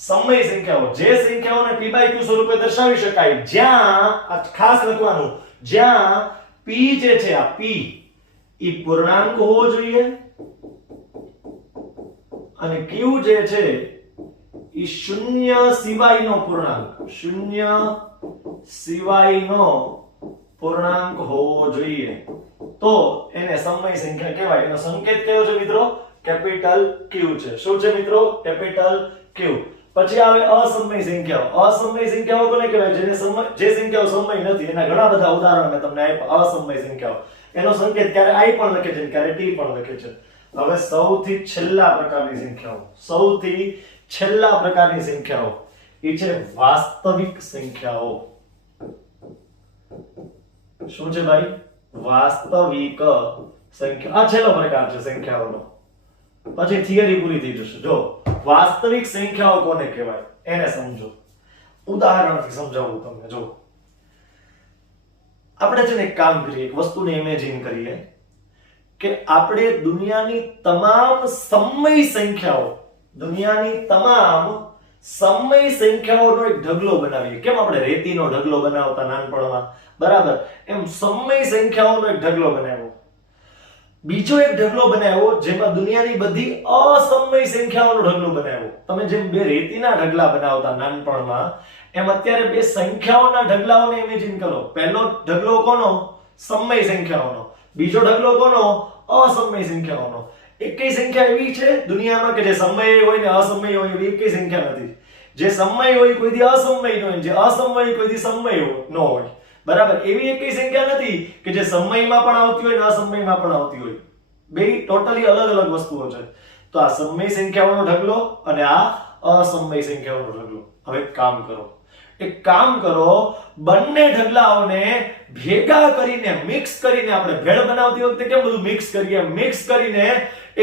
સમય સંખ્યાઓ, જે સંખ્યાઓને p/q સ્વરૂપે દર્શાવી શકાય, જ્યાં આ ખાસ લખવાનું, જ્યાં p જે છે આ p ઈ પૂર્ણાંક હોવો જોઈએ અને q જે છે ઈ શૂન્ય સિવાયનો પૂર્ણાંક, શૂન્ય સિવાયનો પૂર્ણાંક હોવો જોઈએ, તો એને સમય સંખ્યા કહેવાય. એનો સંકેત કયો છે મિત્રો? કેપિટલ Q છે. શું છે મિત્રો? Capital Q. પછી આવે અસમય સંખ્યાઓ. અસમય સંખ્યાઓ કોને કહેવાય? જેને સમય, જે સંખ્યાઓ સમય નથી. એના ઘણા બધા ઉદાહરણો મેં તમને આપ્યા. અસમય સંખ્યાઓ એનો સંકેત ક્યારે I પણ લખે છે ક્યારે T પણ લખે છે. હવે સૌથી છેલ્લા પ્રકારની સંખ્યાઓ, સૌથી છેલ્લા પ્રકારની સંખ્યાઓ એ છે વાસ્તવિક સંખ્યાઓ. શું છે ભાઈ? વાસ્તવિક સંખ્યા. આ છેલ્લો પ્રકાર છે સંખ્યાઓનો. પછી થિયરી પૂરી થઈ જશે. જો વાસ્તવિક સંખ્યાઓ કોને કહેવાય એને સમજો. ઉદાહરણથી સમજાવું તમને. જો આપણે છે ને એક કામ કરીએ, એક વસ્તુને ઇમેજિન કરીએ કે આપણે દુનિયાની તમામ સમય સંખ્યાઓ, દુનિયાની તમામ સમય સંખ્યાઓનો એક ઢગલો બનાવીએ. કેમ આપણે રેતીનો ઢગલો બનાવતા નાનપણમાં, બરાબર? એમ સમય સંખ્યાઓનો એક ઢગલો બનાવ્યો. બીજો એક ઢગલો બનાવ્યો જેમાં દુનિયાની બધી અસમય સંખ્યાઓનો ઢગલો બનાવ્યો. તમે જેમ બે રેતીના ઢગલા બનાવતા નાનપણમાં, એમ અત્યારે બે સંખ્યાઓના ઢગલાઓને ઇમેજિન કરો. પહેલો ઢગલો કોનો? સમય સંખ્યાઓનો. બીજો ઢગલો કોનો? અસમય સંખ્યાઓનો. એકેય સંખ્યા એવી છે દુનિયામાં કે જે સમય હોય ને અસમય હોય એવી એકેય સંખ્યા નથી. જે સમય હોય કોઈ દી અસમય ન હોય, જે અસમય હોય કોઈ દી સમય ન હોય, બરાબર? એવી એકેય સંખ્યા નથી કે જે સમયમાં પણ આવતી હોય ને અસમયમાં પણ આવતી હોય. બે ટોટલી અલગ અલગ વસ્તુઓ છે. તો આ સમય સંખ્યાઓનો ઢગલો અને આ અસમય સંખ્યાઓનો ઢગલો. હવે એક કામ કરો, બંને ઢગલાઓને ભેગા કરીને, મિક્સ કરીને, આપણે ભેળ બનાવતી વખતે કેમ બધું મિક્સ કરીએ, મિક્સ કરીને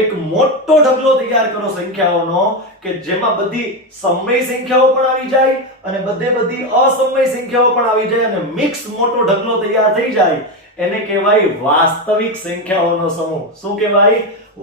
એક મોટો ઢગલો તૈયાર કરો સંખ્યાઓનો કે જેમાં બધી સમય સંખ્યાઓ પણ આવી જાય અને બધી અસમય સંખ્યાઓ પણ આવી જાય અને મિક્સ મોટો ઢગલો તૈયાર થઈ જાય. એને કહેવાય વાસ્તવિક સંખ્યાઓનો સમૂહ. શું કહેવાય?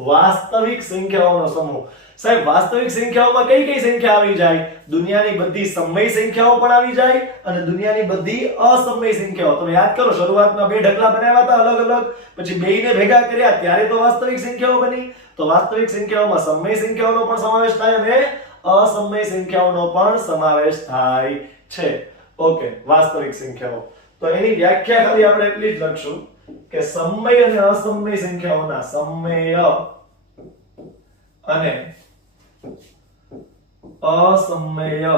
વાસ્તવિક સંખ્યાઓનો સમૂહ. સાહેબ વાસ્તવિક સંખ્યાઓમાં કઈ કઈ સંખ્યા આવી જાય? દુનિયાની બધી સમય સંખ્યાઓ પણ આવી જાય અને દુનિયાની બધી અસમય સંખ્યાઓ. તમે યાદ કરો, શરૂઆતમાં બે ઢગલા બનાવ્યા હતા અલગ અલગ, પછી બેયને ભેગા કર્યા ત્યારે તો વાસ્તવિક સંખ્યાઓ બની. તો વાસ્તવિક સંખ્યાઓમાં સમય સંખ્યાઓનો પણ સમાવેશ થાય અને અસમય સંખ્યાઓનો પણ સમાવેશ થાય છે. ઓકે, વાસ્તવિક સંખ્યાઓ. તો એની વ્યાખ્યા ખાલી આપણે એટલી જ લખશું કે સમય અને અસમય સંખ્યાઓના, સમય અને અસમય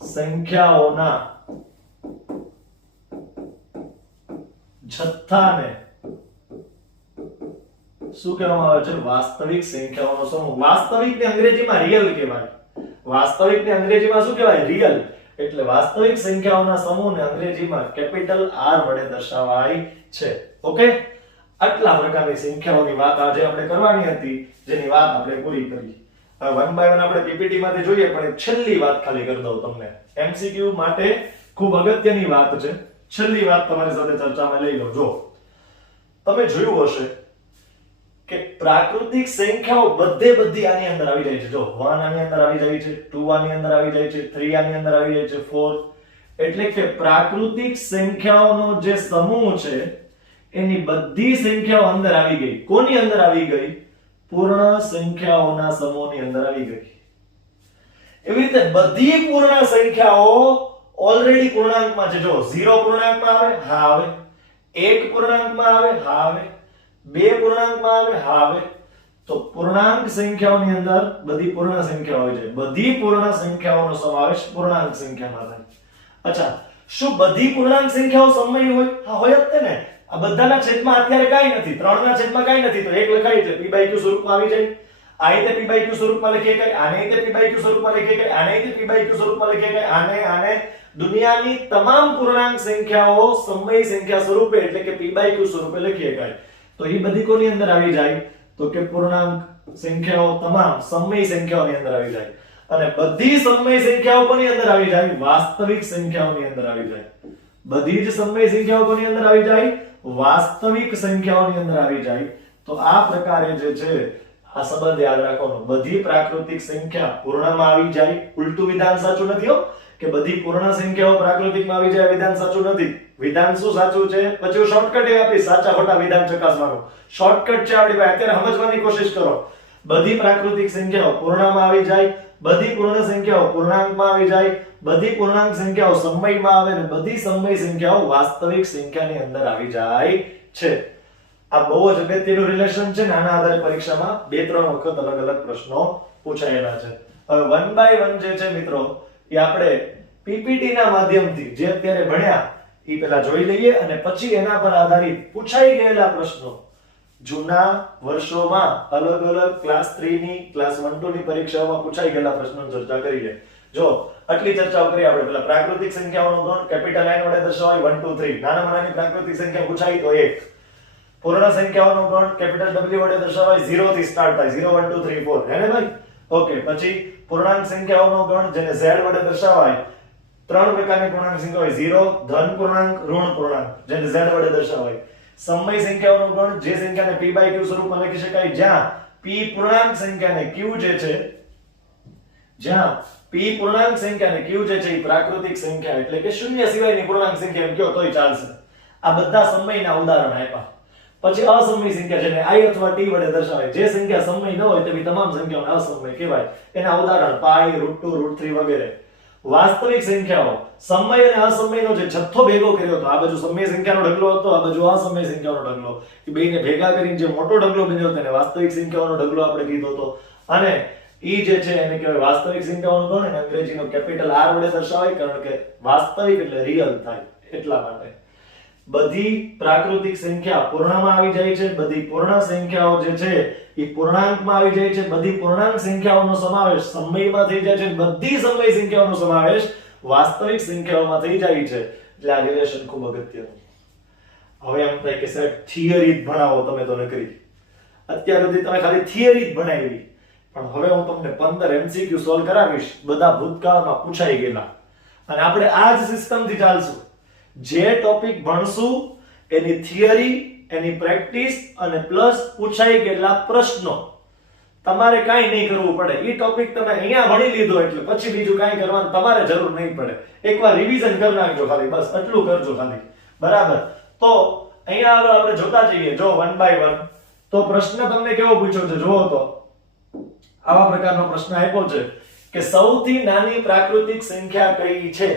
સંખ્યાઓના જથ્થાને શું કહેવામાં આવે છે? વાસ્તવિક સંખ્યાઓનો સમૂહ. વાસ્તવિકને અંગ્રેજીમાં રિયલ કહેવાય. વાસ્તવિકને અંગ્રેજીમાં શું કહેવાય? રિયલ. એટલે વાસ્તવિક સંખ્યાઓના સમૂહને અંગ્રેજીમાં કેપિટલ R વડે દર્શાવાય છે. ઓકે, આટલા પ્રકારની સંખ્યાઓની વાત આજે આપણે કરવાની હતી, જેની વાત આપણે પૂરી કરી. હવે વન બાય વન આપણે પીપીટી માંથી જોઈએ, પણ એક છેલ્લી વાત ખાલી કરી દઉં તમને. એમસીક્યુ માટે ખૂબ અગત્યની વાત છે. છેલ્લી વાત તમારી સાથે ચર્ચામાં લઈ લો. જો તમે જોયું હશે કે પ્રાકૃતિક સંખ્યાઓ બધી આની અંદર આવી જાય છે. જો 1 આની અંદર આવી જાય છે, 2 આની અંદર આવી જાય છે, 3 આની અંદર આવી જાય છે, 4. એટલે કે પ્રાકૃતિક સંખ્યાઓનો જે સમૂહ છે એની બધી સંખ્યાઓ અંદર આવી ગઈ. કોની અંદર આવી ગઈ? પૂર્ણ સંખ્યાઓના સમૂહની અંદર આવી ગઈ. એવી રીતે બધી પૂર્ણ સંખ્યાઓ ઓલરેડી પૂર્ણાંકમાં છે. જો 0 પૂર્ણાંકમાં આવે, હા આવે. 1 પૂર્ણાંકમાં આવે, હા આવે. 2 પૂર્ણાંકમાં આવે, હા આવે. તો પૂર્ણાંક સંખ્યાઓની અંદર બધી પૂર્ણ સંખ્યાઓ હોય છે. બધી પૂર્ણ સંખ્યાઓનો સમાવેશ પૂર્ણાંક સંખ્યામાં થાય. અચ્છા, શું બધી પૂર્ણાંક સંખ્યાઓ સમય હોય? હા, હોય જ ને. આ બધાના છેદમાં અત્યારે કાઈ નથી, 3 ના છેદમાં કાઈ નથી, તો 1 લખાય એટલે p/q સ્વરૂપમાં આવી જાય. આ રીતે p/q સ્વરૂપમાં લખીએ કાઈ, આને રીતે p/q સ્વરૂપમાં લખીએ કાઈ, આને રીતે p/q સ્વરૂપમાં લખીએ કાઈ, આને દુનિયાની તમામ પૂર્ણાંક સંખ્યાઓ સમય સંખ્યા સ્વરૂપે એટલે કે p/q સ્વરૂપે લખીએ કાઈ. તો એ બધી કોની અંદર આવી જાય? તો કે પૂર્ણાંક સંખ્યાઓ તમામ સમય સંખ્યાઓની અંદર આવી જાય. અને બધી સમય સંખ્યાઓ કોની અંદર આવી જાય? વાસ્તવિક સંખ્યાઓની અંદર આવી જાય. બધી જ સમય સંખ્યાઓ કોની અંદર આવી જાય? વાસ્તવિક સંખ્યાઓની અંદર આવી જાય. તો આ પ્રકારે જે છે આ સંબંધ યાદ રાખવાનો. બધી પ્રાકૃતિક સંખ્યા પૂર્ણમાં આવી જાય. ઉલટું વિધાન સાચું નથી હો, કે બધી પૂર્ણ સંખ્યાઓ પ્રાકૃતિકમાં આવી જાય વિધાન સાચું નથી. વિધાન શું સાચું છે, પછી હું શોર્ટકટ એ આપીશ સાચા ખોટા વિધાન ચકાસવાનું. શોર્ટકટ છે આપણી પાસે. અત્યારે સમજવાની કોશિશ કરો. બધી પ્રાકૃતિક સંખ્યાઓ પૂર્ણમાં આવી જાય, બધી પૂર્ણ સંખ્યાઓ પૂર્ણાંકમાં આવી જાય, બધી પૂર્ણાંક સંખ્યાઓ સમયમાં આવે અને બધી સમય સંખ્યાઓ વાસ્તવિક સંખ્યાની અંદર આવી જાય છે. આ બહુ જ અગત્યનું રિલેશન છે. આના આધારે પરીક્ષામાં 2-3 વખત અલગ અલગ પ્રશ્નો પૂછાયેલા છે. હવે 1 by 1 જે છે મિત્રો એ આપણે પીપીટી ના માધ્યમથી જે અત્યારે ભણ્યા એ પહેલા જોઈ લઈએ અને પછી એના પર આધારિત પૂછાઈ ગયેલા પ્રશ્નો જૂના વર્ષોમાં અલગ અલગ ક્લાસ 3 ની ક્લાસ 1 2 ની પરીક્ષાઓમાં પૂછાઈ ગયેલા પ્રશ્નોની ચર્ચા કરીએ. જો આટલી ચર્ચાઓ કરી આપણે. પહેલા પ્રાકૃતિક સંખ્યાઓનો ગણ કેપિટલ N વડે દર્શાવાય 1 2 3. નાનામાં નાની પ્રાકૃતિક સંખ્યા પૂછાઈ તો 1. પૂર્ણ સંખ્યાઓનો ગણ કેપિટલ W વડે દર્શાવાય 0 થી સ્ટાર્ટ થાય 0 1 2 3 4 હે ને ભાઈ. ઓકે, પછી પૂર્ણાંક સંખ્યાઓનો ગણ જેને Z વડે દર્શાવાય 3 પ્રકારની પૂર્ણાંક સંખ્યા હોય 0 ધન પૂર્ણાંક ઋણ પૂર્ણાંક જેને Z વડે દર્શાવાય. સમય સંખ્યાઓનો ગણ જે સંખ્યાને p by q સ્વરૂપમાં લખી શકાય જ્યાં p પૂર્ણાંક સંખ્યાને q જે છે જ્યાં p પૂર્ણાંક સંખ્યાને q જે છે એ પ્રાકૃતિક સંખ્યા એટલે કે શૂન્ય સિવાયની પૂર્ણાંક સંખ્યા એમ કહો તોય ચાલશે. આ બધા સમયના ઉદાહરણ આપ્યા. પછી અસમય સંખ્યા જેને i અથવા t વડે દર્શાવાય જે સંખ્યા સમય ન હોય તેવી તમામ સંખ્યાઓને અસમય કહેવાય. એના ઉદાહરણ pi √2 √3 વગેરે. વાસ્તવિક સંખ્યાઓ સમય અને અસમયનો જે જથ્થો ભેગો કર્યો હતો, આ બાજુ સમય સંખ્યાનો ઢગલો હતો, આ બાજુ અસમય સંખ્યાનો ઢગલો, એ બેયને ભેગા કરીને જે મોટો ઢગલો બન્યો તેને વાસ્તવિક સંખ્યાઓનો ઢગલો આપણે કીધો હતો. અને ઈ જે છે એને કહેવાય વાસ્તવિક સંખ્યાઓનો ગણ અને અંગ્રેજીનો કેપિટલ R વડે દર્શાવાય કારણ કે વાસ્તવિક એટલે રિયલ થાય એટલા માટે. બધી પ્રાકૃતિક સંખ્યા પૂર્ણમાં આવી જાય છે, બધી પૂર્ણ સંખ્યાઓ જે છે એ પૂર્ણાંકમાં આવી જાય છે, બધી પૂર્ણાંક સંખ્યાઓનો સમાવેશ સમયમાં થઈ જાય છે, બધી સમય સંખ્યાઓનો સમાવેશ વાસ્તવિક સંખ્યાઓમાં થઈ જાય છે. એટલે આ રિલેશન ખૂબ અગત્યનું. હવે એમ થાય કે સર થિયરી જ ભણાવો તમે તો નકરી. અત્યાર સુધી તમે ખાલી થિયરી જ ભણાવી, પણ હવે હું તમને 15 MCQ સોલ્વ કરાવીશ બધા ભૂતકાળમાં પૂછાઈ ગયેલા. અને આપણે આ જ સિસ્ટમથી ચાલશું. જે ટોપિક ભણશું એની થિયરી, એની પ્રેક્ટિસ અને પ્લસ પૂછાઈ ગયેલા પ્રશ્નો. તમારે કાંઈ નહીં કરવું પડે. એ ટોપિક તમે અહીંયા ભણી લીધો એટલે પછી બીજું કાંઈ કરવાની તમારે જરૂર નહીં પડે. એકવાર રિવિઝન કરી નાખજો ખાલી, બસ આટલું કરજો ખાલી. બરાબર. તો અહીંયા આગળ આપણે જોતા જઈએ. જો 1 by 1 તો પ્રશ્ન તમને કેવો પૂછ્યો છે જુઓ તો. આવા પ્રકારનો પ્રશ્ન આપ્યો છે કે સૌથી નાની પ્રાકૃતિક સંખ્યા કઈ છે.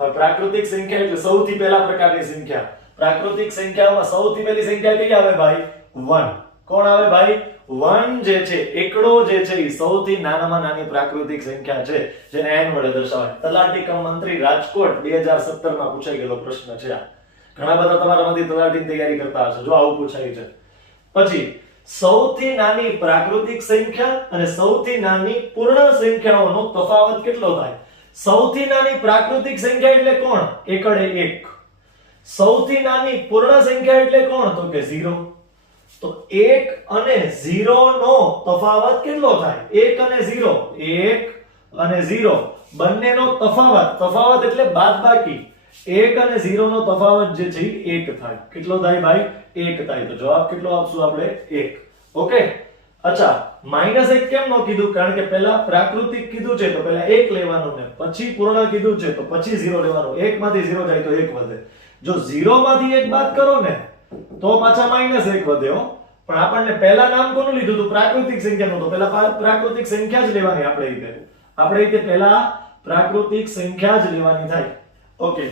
હવે પ્રાકૃતિક સંખ્યા એટલે સૌથી પહેલા પ્રકારની સંખ્યા. પ્રાકૃતિક સંખ્યાઓમાં સૌથી પહેલી સંખ્યા કઈ આવે ભાઈ? 1. કોણ આવે ભાઈ? 1 જે છે એકડો જે છે એ સૌથી નાનામાં નાની પ્રાકૃતિક સંખ્યા છે જેને n વડે દર્શાવાય. તલાટી કમ મંત્રી રાજકોટ 2017 માં પૂછાઈ ગયેલો પ્રશ્ન છે આ. ઘણા બધા તમારામાંથી તલાટીની તૈયારી કરતા હશે જો આવું પૂછાય છે. પછી સૌથી નાની પ્રાકૃતિક સંખ્યા અને સૌથી નાની પૂર્ણ સંખ્યાઓનો તફાવત કેટલો થાય? સૌથી નાની પ્રાકૃતિક સંખ્યા એટલે કોણ? એકડે 1. સૌથી નાની પૂર્ણ સંખ્યા એટલે કોણ? તો કે 0. તો 1 અને 0 નો તફાવત કેટલો થાય? 1 અને 0. 1 અને 0 બંનેનો તફાવત એટલે બાદબાકી. 1 અને 0 નો તફાવત જે છે 1 થાય. કેટલો થાય ભાઈ? 1 થાય. તો જવાબ કેટલો આપશું આપણે? 1. ઓકે. અચ્છા, -1 કેમ નો કીધું? કારણ કે પહેલા પ્રાકૃતિક કીધું છે તો પહેલા 1 લેવાનું ને પછી પૂર્ણ કીધું છે તો પછી 0 લેવાનું. 1 માંથી 0 જાય તો 1 વધે. જો 0 માંથી 1 બાદ કરો ને તો પાછા -1 વધે હો. પણ આપણને પહેલા નામ કોનું લીધું હતું? પ્રાકૃતિક સંખ્યાનું. તો પહેલા પ્રાકૃતિક સંખ્યા જ લેવાની આપણે રીતે પહેલા પ્રાકૃતિક સંખ્યા જ લેવાની થાય. ઓકે.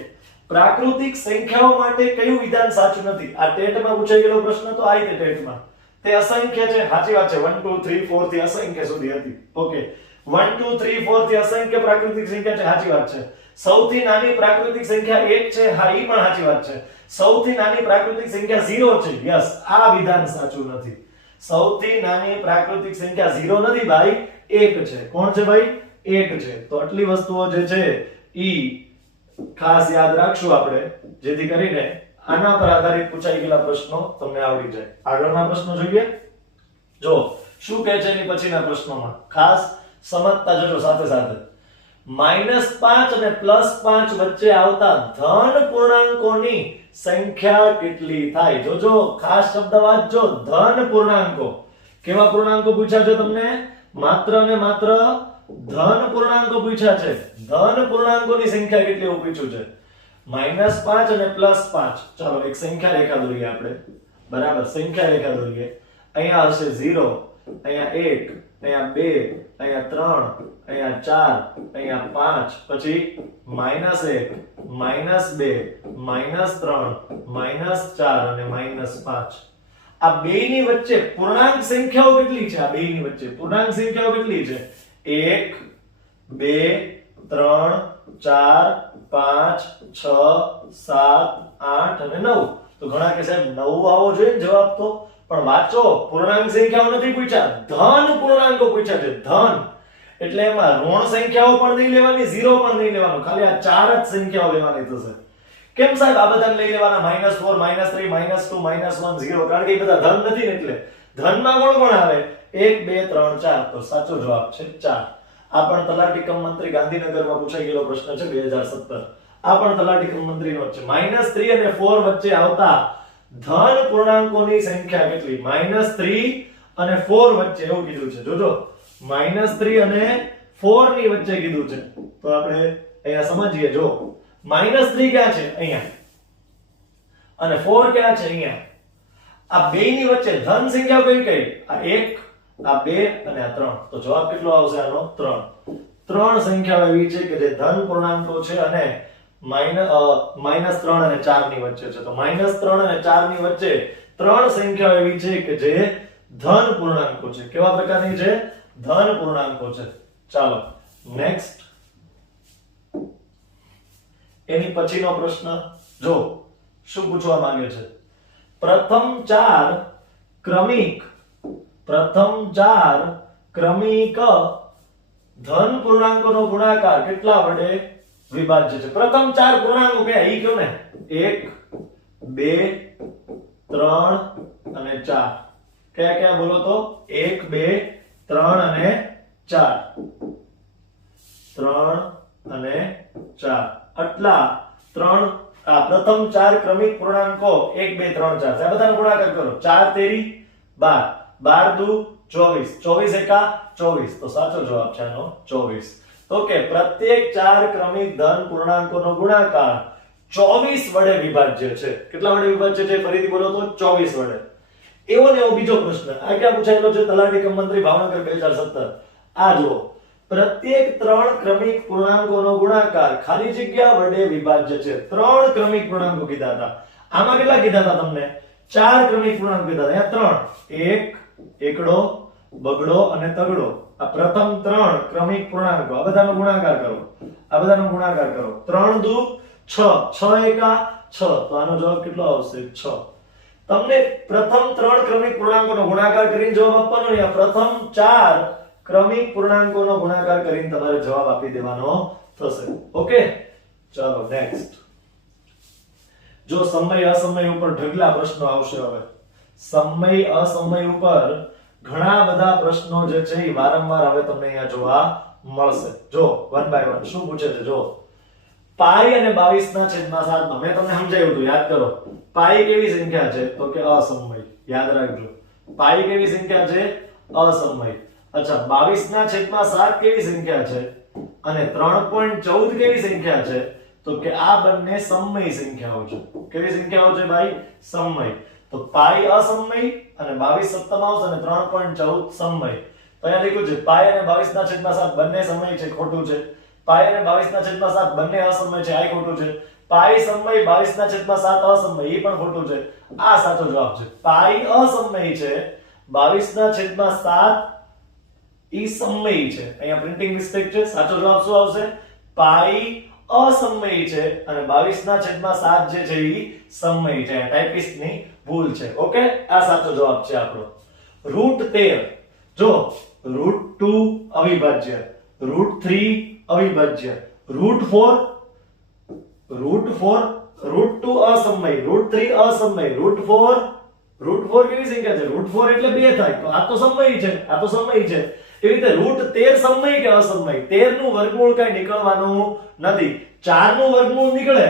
પ્રાકૃતિક સંખ્યાઓ માટે કયું વિધાન સાચું નથી? આ ટેટમાં પૂછાઈ ગયેલો પ્રશ્ન તો આ રીતે ટેટમાં તે અસંખ્ય છે. સાચી વાત છે. 1 2 3 4 થી અસંખ્ય સુધી હતી. ઓકે. 1 2 3 4 થી અસંખ્ય પ્રાકૃતિક સંખ્યા છે. સાચી વાત છે. સૌથી નાની પ્રાકૃતિક સંખ્યા 1 છે. હા, ઈ પણ સાચી વાત છે. સૌથી નાની પ્રાકૃતિક સંખ્યા 0 છે. યસ, આ વિધાન સાચું નથી. સૌથી નાની પ્રાકૃતિક સંખ્યા 0 નથી ભાઈ, 1 છે. કોણ છે ભાઈ? 1 છે. તો આટલી વસ્તુઓ જે છે ઈ ખાસ યાદ રાખશું આપણે, જેથી કરીને આના પર આધારિત પૂછાઈ ગયેલા પ્રશ્નો તમને આવડી જાય. આગળના પ્રશ્નો જોઈએ. જો શું કહે છે એની પછીના પ્રશ્નોમાં ખાસ સમજતા જજો સાથે સાથે. -5 અને +5 વચ્ચે આવતા ધન પૂર્ણાંકોની સંખ્યા કેટલી થાય? જોજો, ખાસ શબ્દ વાંચજો. ધન પૂર્ણાંકો. કેવા પૂર્ણાંકો પૂછ્યા છે તમને? માત્ર ને માત્ર ધન પૂર્ણાંકો પૂછ્યા છે. ધન પૂર્ણાંકોની સંખ્યા કેટલી એવું પૂછ્યું છે. -5 અને +5. ચાલો એક સંખ્યા રેખા દોરીએ આપણે. બરાબર, સંખ્યા રેખા દોરીએ. અહીંયા હશે 0, અહીંયા 1, અહીંયા 2, અહીંયા 3, અહીંયા 4, અહીંયા 5, પછી -1, -2, -3, -4 અને -5. આ બેયની વચ્ચે પૂર્ણાંક સંખ્યાઓ કેટલી છે? આ બેયની વચ્ચે પૂર્ણાંક સંખ્યાઓ કેટલી છે? 1, 2, 3, 4, 5, 6, 7, 8 અને 9. તો ઘણા કે સાહેબ 9 આવો જોઈએ જવાબ તો, પણ વાંચો, પૂર્ણાંક સંખ્યાઓ નથી પૂછ્યા, ધન પૂર્ણાંકો પૂછ્યા છે. ધન એટલે એમાં ઋણ સંખ્યાઓ પણ નહીં લેવાની, 0 પણ નહીં લેવાનું, ખાલી આ 4 જ સંખ્યાઓ લેવાની થશે. કેમ સાહેબ આ બધાને લઈ લેવાના? -4, -3, -2, -1, 0, કારણ કે એ બધા ધન નથી ને. એટલે ધનમાં કોણ કોણ આવે? 1, 2, 3, 4. તો સાચો જવાબ છે 4. આ પણ તલાટી કમ મંત્રી ગાંધીનગરમાં પૂછાઈ ગયેલો પ્રશ્ન છે 2017. આ પણ તલાટી કમ મંત્રીનો છે. -3 અને 4 વચ્ચે આવતા ધન પૂર્ણાંકોની સંખ્યા કેટલી? -3 અને 4 વચ્ચે એવું કીધું છે. જોજો, -3 અને 4 ની વચ્ચે કીધું છે. તો આપણે અહીંયા સમજીએ. જો -3 ક્યાં છે? અહીંયા. અને 4 ક્યાં છે? અહીંયા. આ બેયની વચ્ચે ધન સંખ્યા કઈ કઈ? આ 1, આ 2 અને આ 3. તો જવાબ કેટલો આવશે આનો? 3. 3 સંખ્યાઓ એવી છે કે જે ધન પૂર્ણાંકો છે અને -3 અને 4 ની વચ્ચે છે. તો -3 અને 4 ની વચ્ચે 3 સંખ્યાઓ એવી છે કે જે ધન પૂર્ણાંકો છે. કેવા પ્રકારની છે? ધન પૂર્ણાંકો છે. ચાલો નેક્સ્ટ. એની પછીનો પ્રશ્ન જો શું પૂછવા માંગે છે? પ્રથમ 4 ક્રમિક ધન પૂર્ણાંકોનો ગુણાકાર કેટલા વડે વિભાજ્ય છે? પ્રથમ 4 પૂર્ણાંકો કયા? ઈ કયો ને. 1, 2, 3 અને 4. કયા કયા બોલો તો? 1, 2, 3 અને 4. 3 અને 4. આટલા 3 આ પ્રથમ 4 ક્રમિક પૂર્ણાંકો 1, 2, 3, 4. આ બધાનો ગુણાકાર કરો. 4 તેરી 12, 12 દુ 24, 24 એકા 24. તો સાચો જવાબ છે આનો 24. તો કે પ્રત્યેક 4 ક્રમિક ધન પૂર્ણાંકોનો ગુણાકાર 24 વડે વિભાજ્ય છે. કેટલા વડે વિભાજ્ય છે? ફરીથી બોલો તો 24 વડે. એવો ને એવો બીજો પ્રશ્ન આ ક્યાં પૂછાયેલો છે? તલાટી કમ મંત્રી ભાવનગર 2017. આ જુઓ, પ્રત્યેક 3 ક્રમિક પૂર્ણાંકોનો ગુણાકાર ખાલી જગ્યા વડે વિભાજ્ય છે. 3 ક્રમિક પૂર્ણાંકો કીધા હતા. આમાં કેટલા કીધા હતા તમને? 4 ક્રમિક પૂર્ણાંકો કીધા હતા. અહીંયા 3, 1, એકડો, બગડો અને તગડો. આ પ્રથમ 3 ક્રમિક પૂર્ણાંકો. આ બધાનો ગુણાકાર કરો. આ બધાનો ગુણાકાર કરો. 3 દુ 6, 6 એકા 6. તો આનો જવાબ કેટલો આવશે? 6. તમને પ્રથમ 3 ક્રમિક પૂર્ણાંકોનો ગુણાકાર કરીને જવાબ આપવાનો ને. પ્રથમ 4 ક્રમિક પૂર્ણાંકોનો ગુણાકાર કરીને તમારે જવાબ આપી દેવાનો થશે. ઓકે, ચાલો નેક્સ્ટ. જો સમય અસમય ઉપર ઢગલા પ્રશ્નો આવશે. હવે સમય અસમય ઉપર ઘણા બધા પ્રશ્નો જે છે એ વારંવાર હવે તમને અહીંયા જોવા મળશે. જો 1 by 1 શું પૂછે છે? જો પાઈ અને 22/7 મેં તમને સમજાવ્યું હતું, યાદ કરો. પાઈ કેવી સંખ્યા છે? તો કે અસમય. યાદ રાખજો, પાઈ કેવી સંખ્યા છે? અસમય. અચ્છા, 22/7 કેવી સંખ્યા છે? અને 3.14 કેવી સંખ્યા છે? તો કે આ બંને સમય સંખ્યાઓ છે. કેવી સંખ્યાઓ છે ભાઈ? સમય. તો પાઈ અસમય અને 22 સપ્તમાંશ અને 3.14 સમય. તો અહીંયા લખ્યું છે પાઈ અને 22/7 બંને સમય છે, ખોટું છે. પાઈ અને 22/7 બંને અસમય છે, આ ખોટું છે. પાઈ સમય 22/7 અસમય, એ પણ ખોટું છે. આ સાચો જવાબ છે. પાઈ અસમય છે, 22/7 ઈ સમય છે. અહીંયા પ્રિન્ટિંગ મિસ્ટેક છે. સાચો જવાબ શું આવશે? પાઈ અસમય છે અને 22/7 જે છે ઈ સમય છે. ટાઇપિસ્ટ ની ભૂલ છે. ઓકે, આ સાચો જવાબ છે આપણો. √13 જો √2 અવિભાજ્ય, √3 અવિભાજ્ય, √4 √2 અસમય, √3 અસમય, √4 કેવી સંખ્યા છે? √4 એટલે 2 થાય. તો આ તો સમય છે, આ તો સમય છે. એવી રીતે √13 સમય કે અસમય? 13 નું વર્ગમૂળ કઈ નીકળવાનું નથી. 4 નું વર્ગમૂળ નીકળે,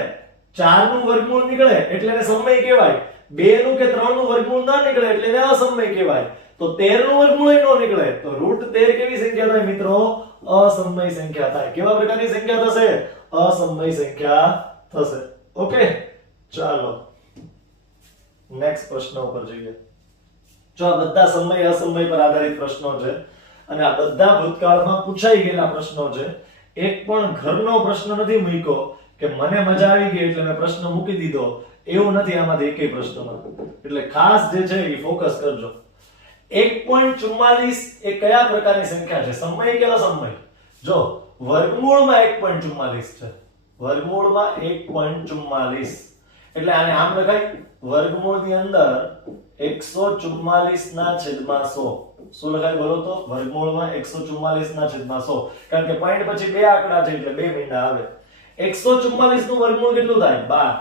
4 નું વર્ગમૂળ નીકળે એટલે એને સમય કહેવાય. 2 નું કે 3 નું વર્ગમૂળ ના નીકળે એટલે એને અસમય કહેવાય. તો 13 નું વર્ગમૂળ ન નીકળે તો √13 કેવી સંખ્યા થાય મિત્રો? અસમય સંખ્યા થાય. કેવા પ્રકારની સંખ્યા થશે? અસમય સંખ્યા થશે. ઓકે, ચાલો નેક્સ્ટ પ્રશ્ન ઉપર જઈએ. જો આ બધા સમય અસમય પર આધારિત પ્રશ્નો છે અને આ બધા ભૂતકાળમાં પૂછાઈ ગયેલા પ્રશ્નો છે. એક પણ ઘરનો પ્રશ્ન નથી મૂક્યો કે મને મજા આવી ગઈ એટલે મેં પ્રશ્ન મૂકી દીધો, એવું નથી આમાંથી એકેય પ્રશ્નમાં. એટલે ખાસ જે છે એ ફોકસ કરજો. 1.44 એ કયા પ્રકારની સંખ્યા છે, સમય કે અસમય? જો વર્ગમૂળમાં 1.44 છે, વર્ગમૂળમાં 1.44 એટલે આને આમ લખાય વર્ગમૂળની અંદર 144 ના છેદમાં 100. શું લખાય બોલો તો? વર્ગમૂળમાં 144 ના છેદમાં 100. કારણ કે પોઈન્ટ પછી બે આંકડા છે એટલે બે મીંડા આવે. 144 નું વર્ગમૂળ કેટલું થાય? 12.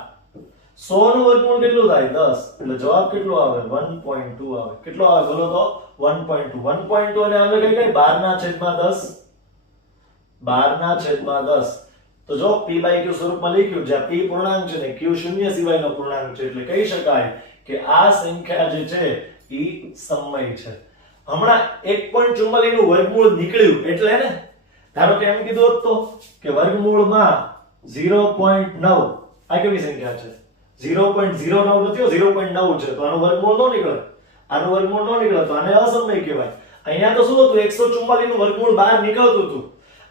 100 નું વર્ગમૂળ કેટલું થાય? 10. એટલે જવાબ કેટલો આવે? 1.2 આવે. કેટલો આવે બોલો તો? 1.2. 1.2 અને આમ લખાય કઈ 12 ના છેદમાં 10. 12 ના છેદમાં 10. તો જો p by q સ્વરૂપમાં લખ્યું, જ્યાં p પૂર્ણાંક છે ને q શૂન્ય સિવાયનો પૂર્ણાંક છે, એટલે કહી શકાય કે આ સંખ્યા જે છે ઈ સમય છે. હમણાં 1.44 નું વર્ગમૂળ નીકળ્યું એટલે ને, ધારો કે એમ કીધું હોત તો કે વર્ગમૂળમાં 0.9 આ કેવી સંખ્યા છે? 0.09 નથી, 0.9 છે, તો આનું વર્ગમૂળ નો નીકળે. આનું વર્ગમૂળ નો નીકળે તો આને અસમય કહેવાય. અહીંયા તો શું હતું? 144 નું વર્ગમૂળ બહાર નીકળતું હતું.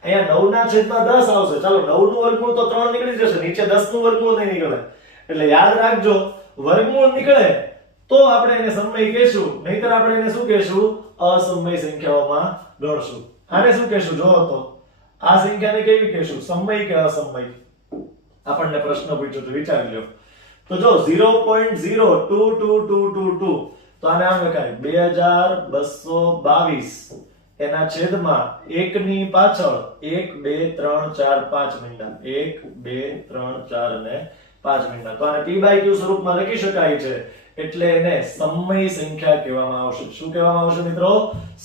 અહીંયા 9 ના છેદમાં 10 આવશે. ચાલો 9 નું વર્ગમૂળ તો 3 નીકળી જશે, નીચે 10 નું વર્ગમૂળ નહીં નીકળે. એટલે યાદ રાખજો, વર્ગમૂળ નીકળે તો આપણે એને સમય કહેશું, નહીતર આપણે એને શું કહેશું? અસમય સંખ્યાઓમાં ગણશું. આને શું કહેશું જોવો તો? આ સંખ્યાને કેવી કહેશું? સમય કે અસમય? આપણને પ્રશ્ન પૂછ્યો તો વિચારી લો. તો જો 0.02222 તો આને આમ લખાય 2222 એના છેદમાં 1 ની પાછળ 1 2 3 4 5 મીંડા, 1 2 3 4 અને 5 મીંડા. તો આને p by q સ્વરૂપમાં લખી શકાય છે, એટલે એને સમય સંખ્યા કહેવામાં આવશે. શું કહેવામાં આવશે મિત્રો?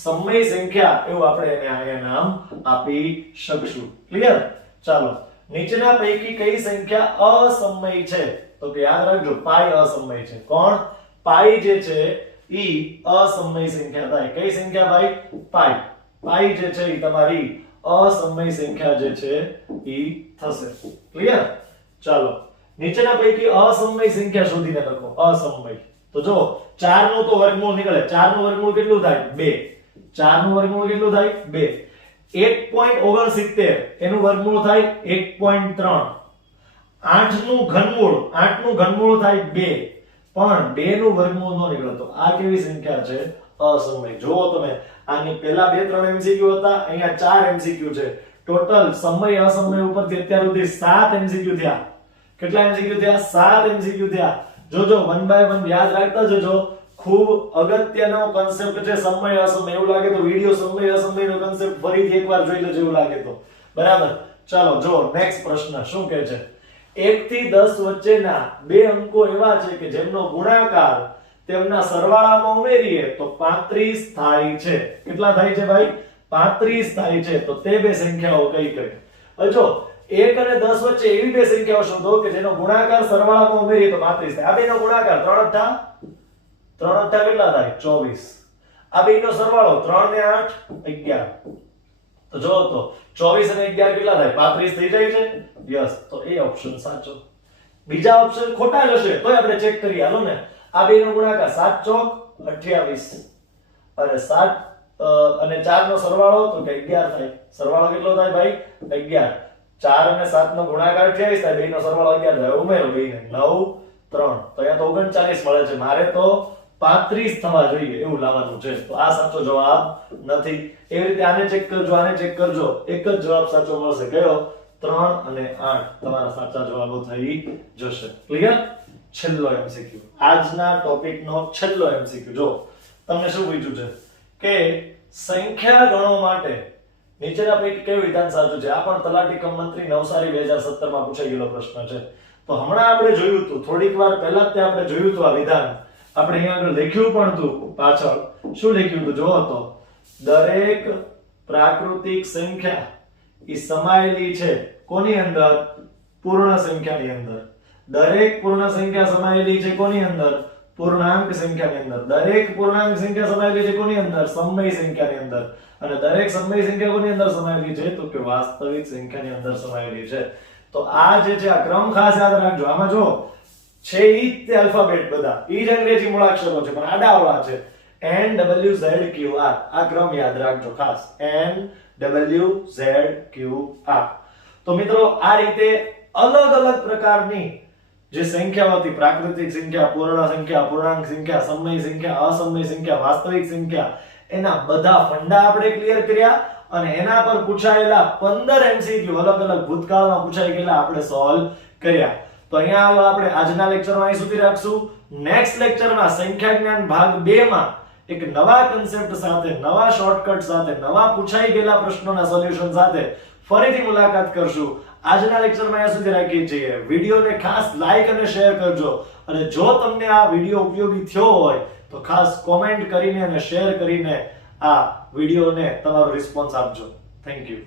સમય સંખ્યા, એવું આપણે એને અહીંયા નામ આપી શકશું. ક્લિયર? ચાલો, નીચેના પૈકી કઈ સંખ્યા અસમય છે? તો કે યાદ રાખજો, પાઈ અસમય છે. કોણ? પાઈ જે છે ઈ અસમય સંખ્યા થાય. કઈ સંખ્યા ભાઈ? પાઈ. પાઈ જે છે ઈ તમારી અસમય સંખ્યા જે છે ઈ થશે. ક્લિયર? ચાલો, નીચેના પૈકી અસમય સંખ્યા શોધીને લખો. અસમય તો જો 4 નું તો વર્ગમૂળ નીકળે. 4 નું વર્ગમૂળ કેટલું થાય? 2. 4 નું વર્ગમૂળ કેટલું થાય? 2. 1.69 એનું વર્ગમૂળ થાય 1.3. 8 નું ઘનમૂળ, 8 નું ઘનમૂળ થાય 2, પણ 2 નું વર્ગમૂળ ન નીકળે. તો આ કેવી સંખ્યા છે? અસમય. જોવો તમે, આની પહેલા 2-3 MCQ હતા, અહીંયા 4 MCQ છે. ટોટલ સમય અસમય ઉપરથી અત્યાર સુધી 7 MCQ થયા. કેટલા MCQ થયા? 7 MCQ થયા. જોજો, 1 by 1 યાદ રાખતા જજો. ખૂબ અગત્યનો કોન્સેપ્ટ છે સમય અસમય. એવું લાગે તો વિડિયો સમય અસમયનો કોન્સેપ્ટ ફરીથી એકવાર જોઈ લેજો એવું લાગે તો. બરાબર? ચાલો જો નેક્સ્ટ પ્રશ્ન શું કહે છે? 1 થી 10 વચ્ચેના બે અંકો એવા છે કે જેમનો ગુણાકાર તેમના સરવાળામાં ઉમેરીએ તો 35 થાય છે. કેટલા થાય છે ભાઈ? 35 થાય છે. તો તે બે સંખ્યાઓ કઈ કઈ? હવે જો 1 અને 10 વચ્ચે એવી બે સંખ્યાઓ શોધો કે જેનો ગુણાકાર સરવાળામાં ઉમેરીએ તો 35 થાય. આ બેનો ગુણાકાર 3 કેટલા થાય? 24. આ બેનો સરવાળો 3 ને 8 11. તો જો તો 24 અને 11 કેટલા થાય? 35 થઈ જાય છે. યસ, તો એ ઓપ્શન સાચો. બીજા ઓપ્શન ખોટા જ હશે તોય આપણે ચેક કરી હાલો ને. આ બેનો ગુણાકાર 7 ચોક 28 અને 7 અને 4 નો સરવાળો તો કે 11 થાય. સરવાળો કેટલો થાય ભાઈ? 11. 4 અને 7 નો ગુણાકાર 28 થાય, બેનો સરવાળો 11 થાય. ઉમેરો બેને 9 3 તો અહીંયા તો 39 મળે છે. મારે તો 35 થવા જોઈએ એવું લાવવાનું છે. તો આ સાચો જવાબ નથી. એવી રીતે આને ચેક કરજો, આને ચેક કરજો, એક જ જવાબ સાચો મળશે. કયો? 3 અને 8 તમારા સાચા જવાબો થઈ જશે. ક્લિયર? છેલ્લો MCQ, આજના ટોપિકનો છેલ્લો MCQ. જો તમને શું પૂછ્યું છે કે સંખ્યા ગણો માટે નીચેના પૈકી કયું વિધાન સાચું છે? આ પણ તલાટી કમ મંત્રી નવસારી 2017 માં પૂછાઈ ગયેલો પ્રશ્ન છે. તો હમણાં આપણે જોયું હતું, થોડીક વાર પહેલા જ આપણે જોયું હતું આ વિધાન. આપણે અહીંયા આગળ લખ્યું પણ હતું પાછળ. શું લખ્યું હતું જોવો તો? દરેક પ્રાકૃતિક સંખ્યા ઈ સમાયેલી છે કોની અંદર? પૂર્ણ સંખ્યાની અંદર. દરેક પૂર્ણ સંખ્યા સમાયેલી છે કોની અંદર? પૂર્ણાંક સંખ્યાની અંદર. દરેક પૂર્ણાંક સંખ્યા સમાયેલી છે કોની અંદર? સમય સંખ્યાની અંદર. અને દરેક સમય સંખ્યા કોની અંદર સમાયેલી છે? તો કે વાસ્તવિક સંખ્યાની અંદર સમાયેલી છે. તો તો આ જે છે આ ક્રમ ખાસ યાદ રાખજો. આમાં જો છે ઈ તે આલ્ફાબેટ બધા ઈ જ અંગ્રેજી મૂળાક્ષરો છે પણ આડાઅવળા છે. N W Z Q R આ ક્રમ યાદ રાખજો ખાસ. N W Z Q R. તો મિત્રો આ રીતે અલગ અલગ પ્રકારની જે સંખ્યાઓ હતી, પ્રાકૃતિક સંખ્યા, પૂર્ણ સંખ્યા, પૂર્ણાંક સંખ્યા, સમય સંખ્યા, અસમય સંખ્યા, વાસ્તવિક સંખ્યા, એના બધા ફંડા આપણે ક્લિયર કર્યા અને એના પર પૂછાયેલા 15 MCQ અલગ અલગ ભૂતકાળમાં પૂછાઈ ગયેલા આપણે સોલ્વ કર્યા. તો અહીંયા આપણે આજના લેક્ચરમાં અહીં સુધી રાખશું. નેક્સ્ટ લેક્ચરમાં સંખ્યા જ્ઞાન ભાગ 2 માં એક નવા કન્સેપ્ટ સાથે, નવા શોર્ટકટ સાથે, નવા પૂછાઈ ગયેલા પ્રશ્નોના સોલ્યુશન સાથે ફરીથી મુલાકાત કરશું. આજના લેક્ચરમાં અહીંયા સુધી રાખીએ છીએ. વિડીયોને ખાસ લાઈક અને શેર કરજો અને જો તમને આ વિડીયો ઉપયોગી થયો હોય તો ખાસ કોમેન્ટ કરીને અને શેર કરીને આ વિડીયોને તમારો રિસ્પોન્સ આપજો. Thank you.